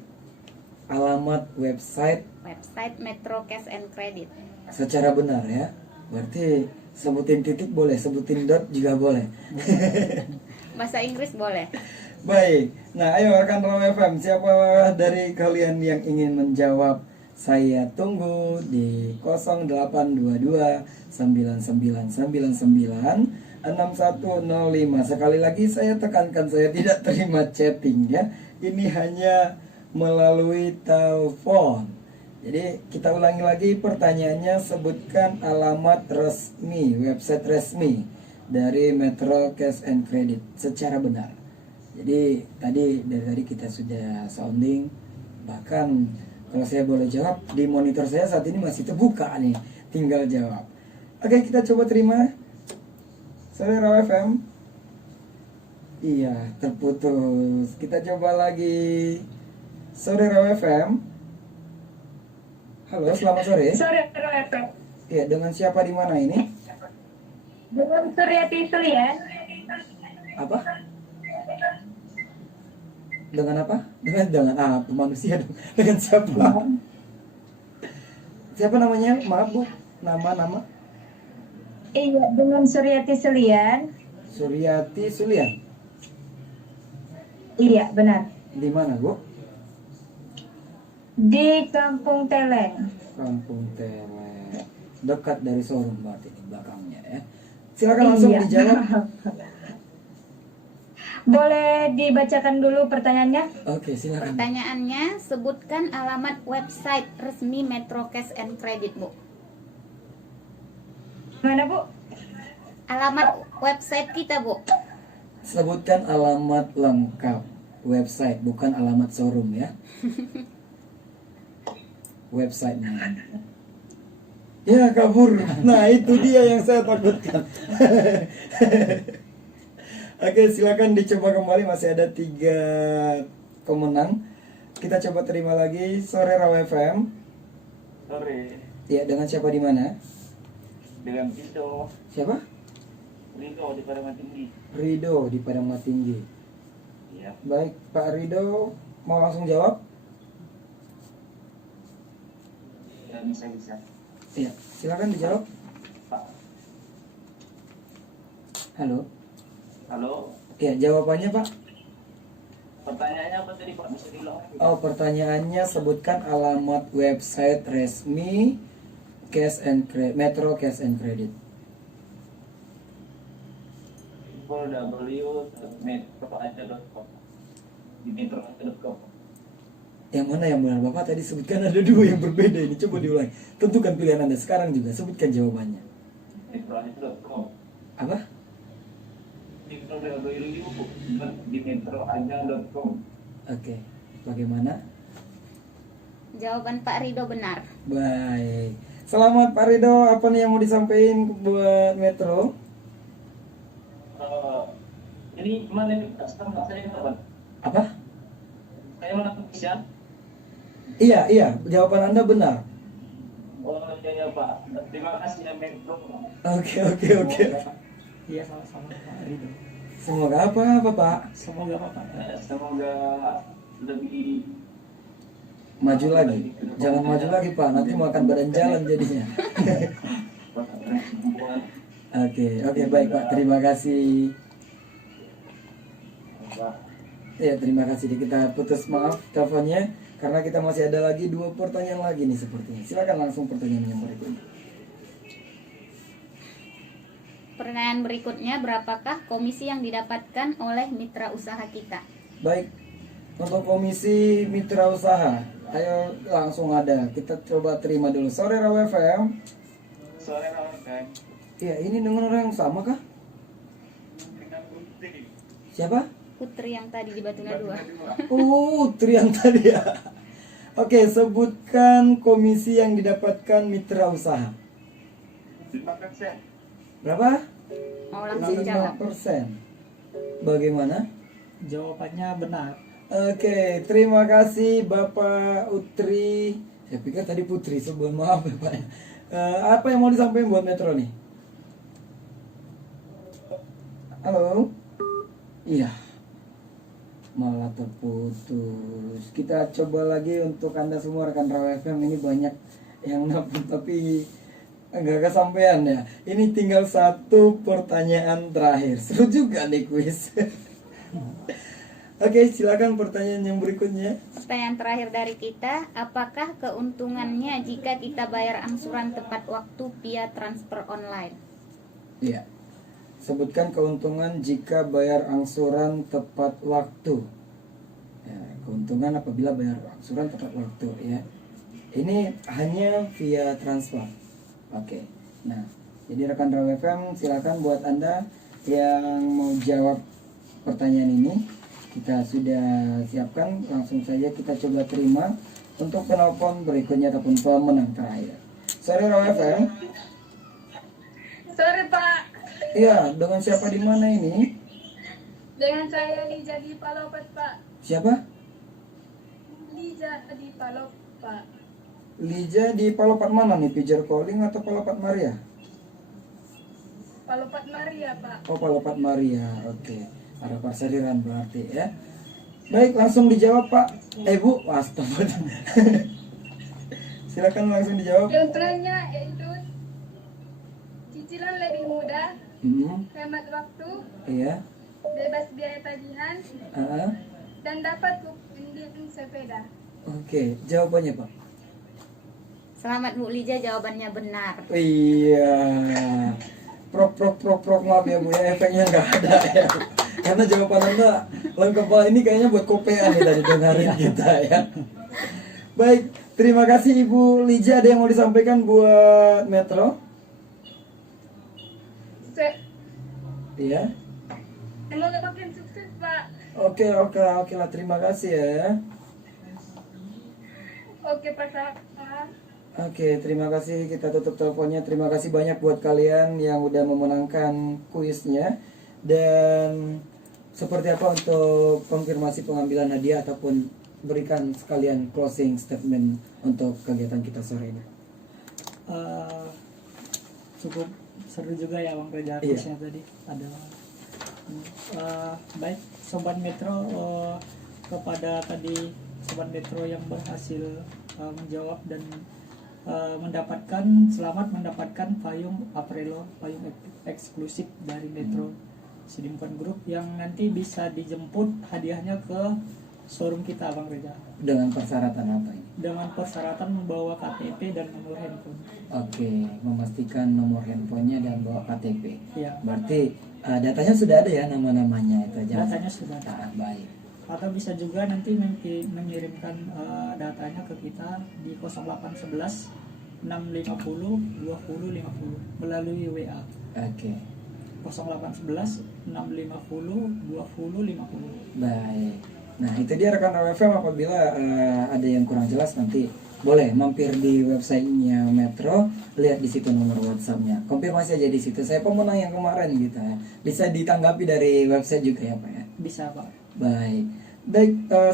Alamat website Website Metro Cash and Credit. secara benar ya. Berarti sebutin titik boleh, sebutin dot juga boleh. Bahasa Inggris boleh. Baik. Nah, ayo rekan Rawa FM, siapa dari kalian yang ingin menjawab? Saya tunggu di 0822 9999 6105. Sekali lagi saya tekankan, saya tidak terima chatting ya. Ini hanya melalui telepon. Jadi kita ulangi lagi pertanyaannya, sebutkan alamat resmi, website resmi dari Metro Cash and Credit secara benar. Jadi dari tadi kita sudah sounding, bahkan kalau saya boleh jawab, di monitor saya saat ini masih terbuka nih, tinggal jawab. Oke, kita coba terima. Sore Rawa FM. Iya, terputus. Kita coba lagi. Sore Rawa FM. Halo, selamat sore. Sore FM. Iya, dengan siapa di mana ini? Dengan Suryati Sulian. Apa? Dengan apa? Dengan apa? Manusia dong. Dengan siapa? Siapa namanya? Maaf Bu. Nama. Iya, dengan Suryati Sulian. Suryati Sulian. Iya, benar. Di mana Bu? Di Kampung Teleng. Kampung Tele. Dekat dari showroom berarti di belakangnya ya. Silakan langsung Iya. dijawab. Boleh dibacakan dulu pertanyaannya? Oke, silakan. Pertanyaannya, sebutkan alamat website resmi Metro Cash and Credit, Bu. Mana, Bu? Alamat website kita, Bu. Sebutkan alamat lengkap website, bukan alamat showroom ya. Websitenya. Ya, kabur. Nah, itu dia yang saya takutkan. Oke, silakan dicoba kembali, masih ada 3 pemenang. Kita coba terima lagi. Sore Rawa FM. Sore, Ya, dengan siapa di mana? dengan Rido, Siapa? Rido di Padang Tinggi. Rido di Padang Tinggi. Iya, Baik, Pak Rido mau langsung jawab? ya bisa. Iya, silakan dijawab. Pak, Halo. halo, Ya, jawabannya Pak. pertanyaannya apa tadi Pak? Bisa diulang? Oh, pertanyaannya sebutkan alamat website resmi Cash and Credit, Metro Cash and Credit. www.metroaja.com di metroaja.com. Yang mana yang benar Bapak tadi sebutkan, ada 2 yang berbeda ini. Coba diulangi. Tentukan pilihan Anda sekarang juga. Sebutkan jawabannya. metroaja.com Apa? di metroaja.com. Oke. Bagaimana? Jawaban Pak Rido benar. Baik. Selamat Pak Rido. Apa nih yang mau disampaikan buat Metro? Ini mana nih? Sekarang saya kapan? Apa? Saya mana bisa? Iya. Jawaban Anda benar. Oh iya Pak. Terima kasih ya Metro. Oke. Iya, sama-sama Pak Rido. Semoga apa Pak? Semoga Bapak Semoga lebih Maju lagi. Jangan maju lagi Pak. Nanti makan badan jalan jadinya. Oke, baik Pak. Terima kasih. Ya, terima kasih. Kita putus, maaf teleponnya karena kita masih ada lagi 2 pertanyaan lagi nih sepertinya. Silakan langsung pertanyaan yang berikutnya. Pertanyaan berikutnya, berapakah komisi yang didapatkan oleh mitra usaha kita? Baik. Untuk komisi mitra usaha, ayo langsung ada. Kita coba terima dulu. Sore Rawa FM. sore kan Iya, ini dengan orang yang sama kah? dengan Putri. Siapa? Putri yang tadi di Batuna 2. Putri yang tadi ya. Oke, sebutkan komisi yang didapatkan mitra usaha. 5%. Berapa? Mau langsung jawab. 5%. Bagaimana? jawabannya benar. Oke, terima kasih Bapak Utri. Saya pikir tadi Putri, sebelum maaf ya Pak. Apa yang mau disampaikan buat Metro nih? Halo? Iya. Malah terputus. Kita coba lagi untuk Anda semua rekan Rawa FM, ini banyak yang nelfon tapi enggak kesampaian ya. Ini tinggal 1 pertanyaan terakhir. Seru juga nih kuis. Oke, silakan pertanyaan yang berikutnya. Pertanyaan terakhir dari kita, apakah keuntungannya jika kita bayar angsuran tepat waktu via transfer online? Iya. Sebutkan keuntungan jika bayar angsuran tepat waktu. Ya, keuntungan apabila bayar angsuran tepat waktu ya. Ini hanya via transfer. Oke. Nah, jadi rekan Raw FM silakan buat Anda yang mau jawab pertanyaan ini. Kita sudah siapkan, langsung saja kita coba terima untuk penelpon berikutnya ataupun pemenang terakhir. Sore Raw FM. Sore Pak, Iya, dengan siapa di mana ini? dengan saya Lija di Palopat Pak. Siapa? Lija di Palop Pak. Lija di Palopat mana nih? Pijar Calling atau Palopat Maria? Palopat Maria Pak. Oh, Palopat Maria. Oke. Ada parsadiran berarti ya. Baik, langsung dijawab Pak. Bu, astagfirullah. Silakan langsung dijawab. Keuntungannya yaitu cicilan lebih mudah, hemat waktu, Iya. bebas biaya tagihan, Ah, dan dapat kupending sepeda. Oke, jawabannya Pak. Selamat Bu Lija, jawabannya benar. Iya. Prok maaf ya Bu ya, efeknya nggak ada ya. Karena jawaban Anda lengkap banget. Ini kayaknya buat kopean nih tadi dengerin kita ya. Baik, terima kasih Ibu Lija. Ada yang mau disampaikan buat Metro? Iya. Semoga makin sukses Pak. Oke lah, terima kasih ya. Oke Pak. Oke, terima kasih. Kita tutup teleponnya. Terima kasih banyak buat kalian yang udah memenangkan kuisnya. Dan seperti apa untuk konfirmasi pengambilan hadiah ataupun berikan sekalian closing statement untuk kegiatan kita sore ini. Cukup seru juga ya Bang Reza Iya. kuisnya tadi ada. Baik Sobat Metro, kepada tadi Sobat Metro yang berhasil menjawab dan selamat mendapatkan payung Aprelo, payung eksklusif dari Metro Sidimpuan Group yang nanti bisa dijemput hadiahnya ke showroom kita Bang Reza. Dengan persyaratan apa ini? Dengan persyaratan membawa KTP dan nomor handphone. Oke, memastikan nomor handphonenya dan bawa KTP. Iya. Berarti datanya sudah ada ya, nama-namanya itu aja. Datanya sudah ada. Baik. Atau bisa juga nanti mengirimkan datanya ke kita di 0811 650 20 50 melalui WA. Oke. 0811 650 20 50. Baik. Nah, itu dia rekan Raw FM. Apabila ada yang kurang jelas nanti boleh mampir di websitenya Metro, lihat di situ nomor WhatsApp-nya. Konfirmasi aja di situ. Saya pemenang yang kemarin gitu ya. Bisa ditanggapi dari website juga ya, Pak ya. Bisa Pak. Baik.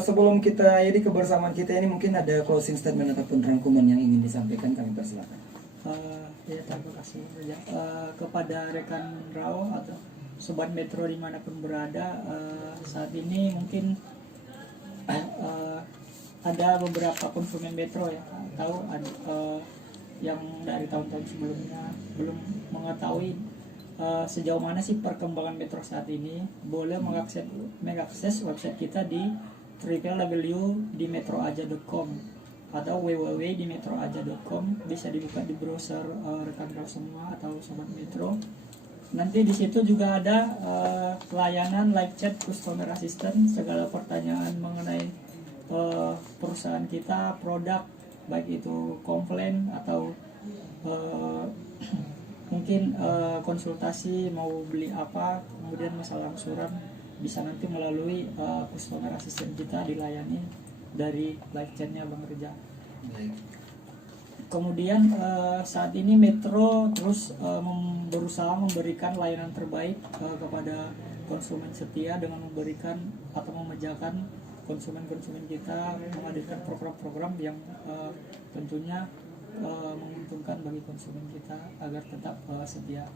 Sebelum kita jadi kebersamaan kita ini mungkin ada closing statement ataupun rangkuman yang ingin disampaikan, kami persilakan. Ya terima kasih kepada rekan Raw atau Sobat Metro dimanapun berada. Saat ini mungkin ada beberapa konsumen Metro ya tahu yang dari tahun-tahun sebelumnya belum mengetahui sejauh mana sih perkembangan Metro saat ini. Boleh mengakses website kita di www.dimetroaja.com atau www.dimetroaja.com. Bisa dibuka di browser rekan Raw semua atau Sobat Metro. Nanti di situ juga ada layanan live chat customer assistant, segala pertanyaan mengenai perusahaan kita, produk, baik itu komplain atau mungkin konsultasi mau beli apa, kemudian masalah angsuran, bisa nanti melalui customer assistant kita dilayani dari live chatnya Bang Reza. Kemudian saat ini Metro terus berusaha memberikan layanan terbaik kepada konsumen setia dengan memberikan atau memejakan konsumen-konsumen kita, menghadirkan program-program yang tentunya menguntungkan bagi konsumen kita agar tetap setia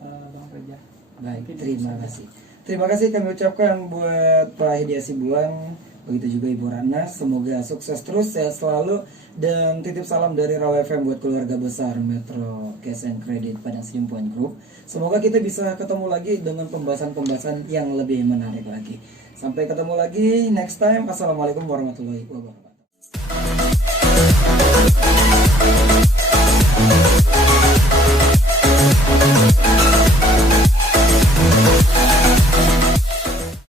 Bang Reza. Baik, terima kasih. Terima kasih kami ucapkan buat Pak Hedi Hasibuan Begitu juga Ibu Ratna, semoga sukses terus, sehat selalu, dan titip salam dari Raw FM buat keluarga besar Metro Cash and Credit Padang Sidin Point Group. Semoga kita bisa ketemu lagi dengan pembahasan-pembahasan yang lebih menarik lagi. Sampai ketemu lagi next time. Assalamualaikum warahmatullahi wabarakatuh.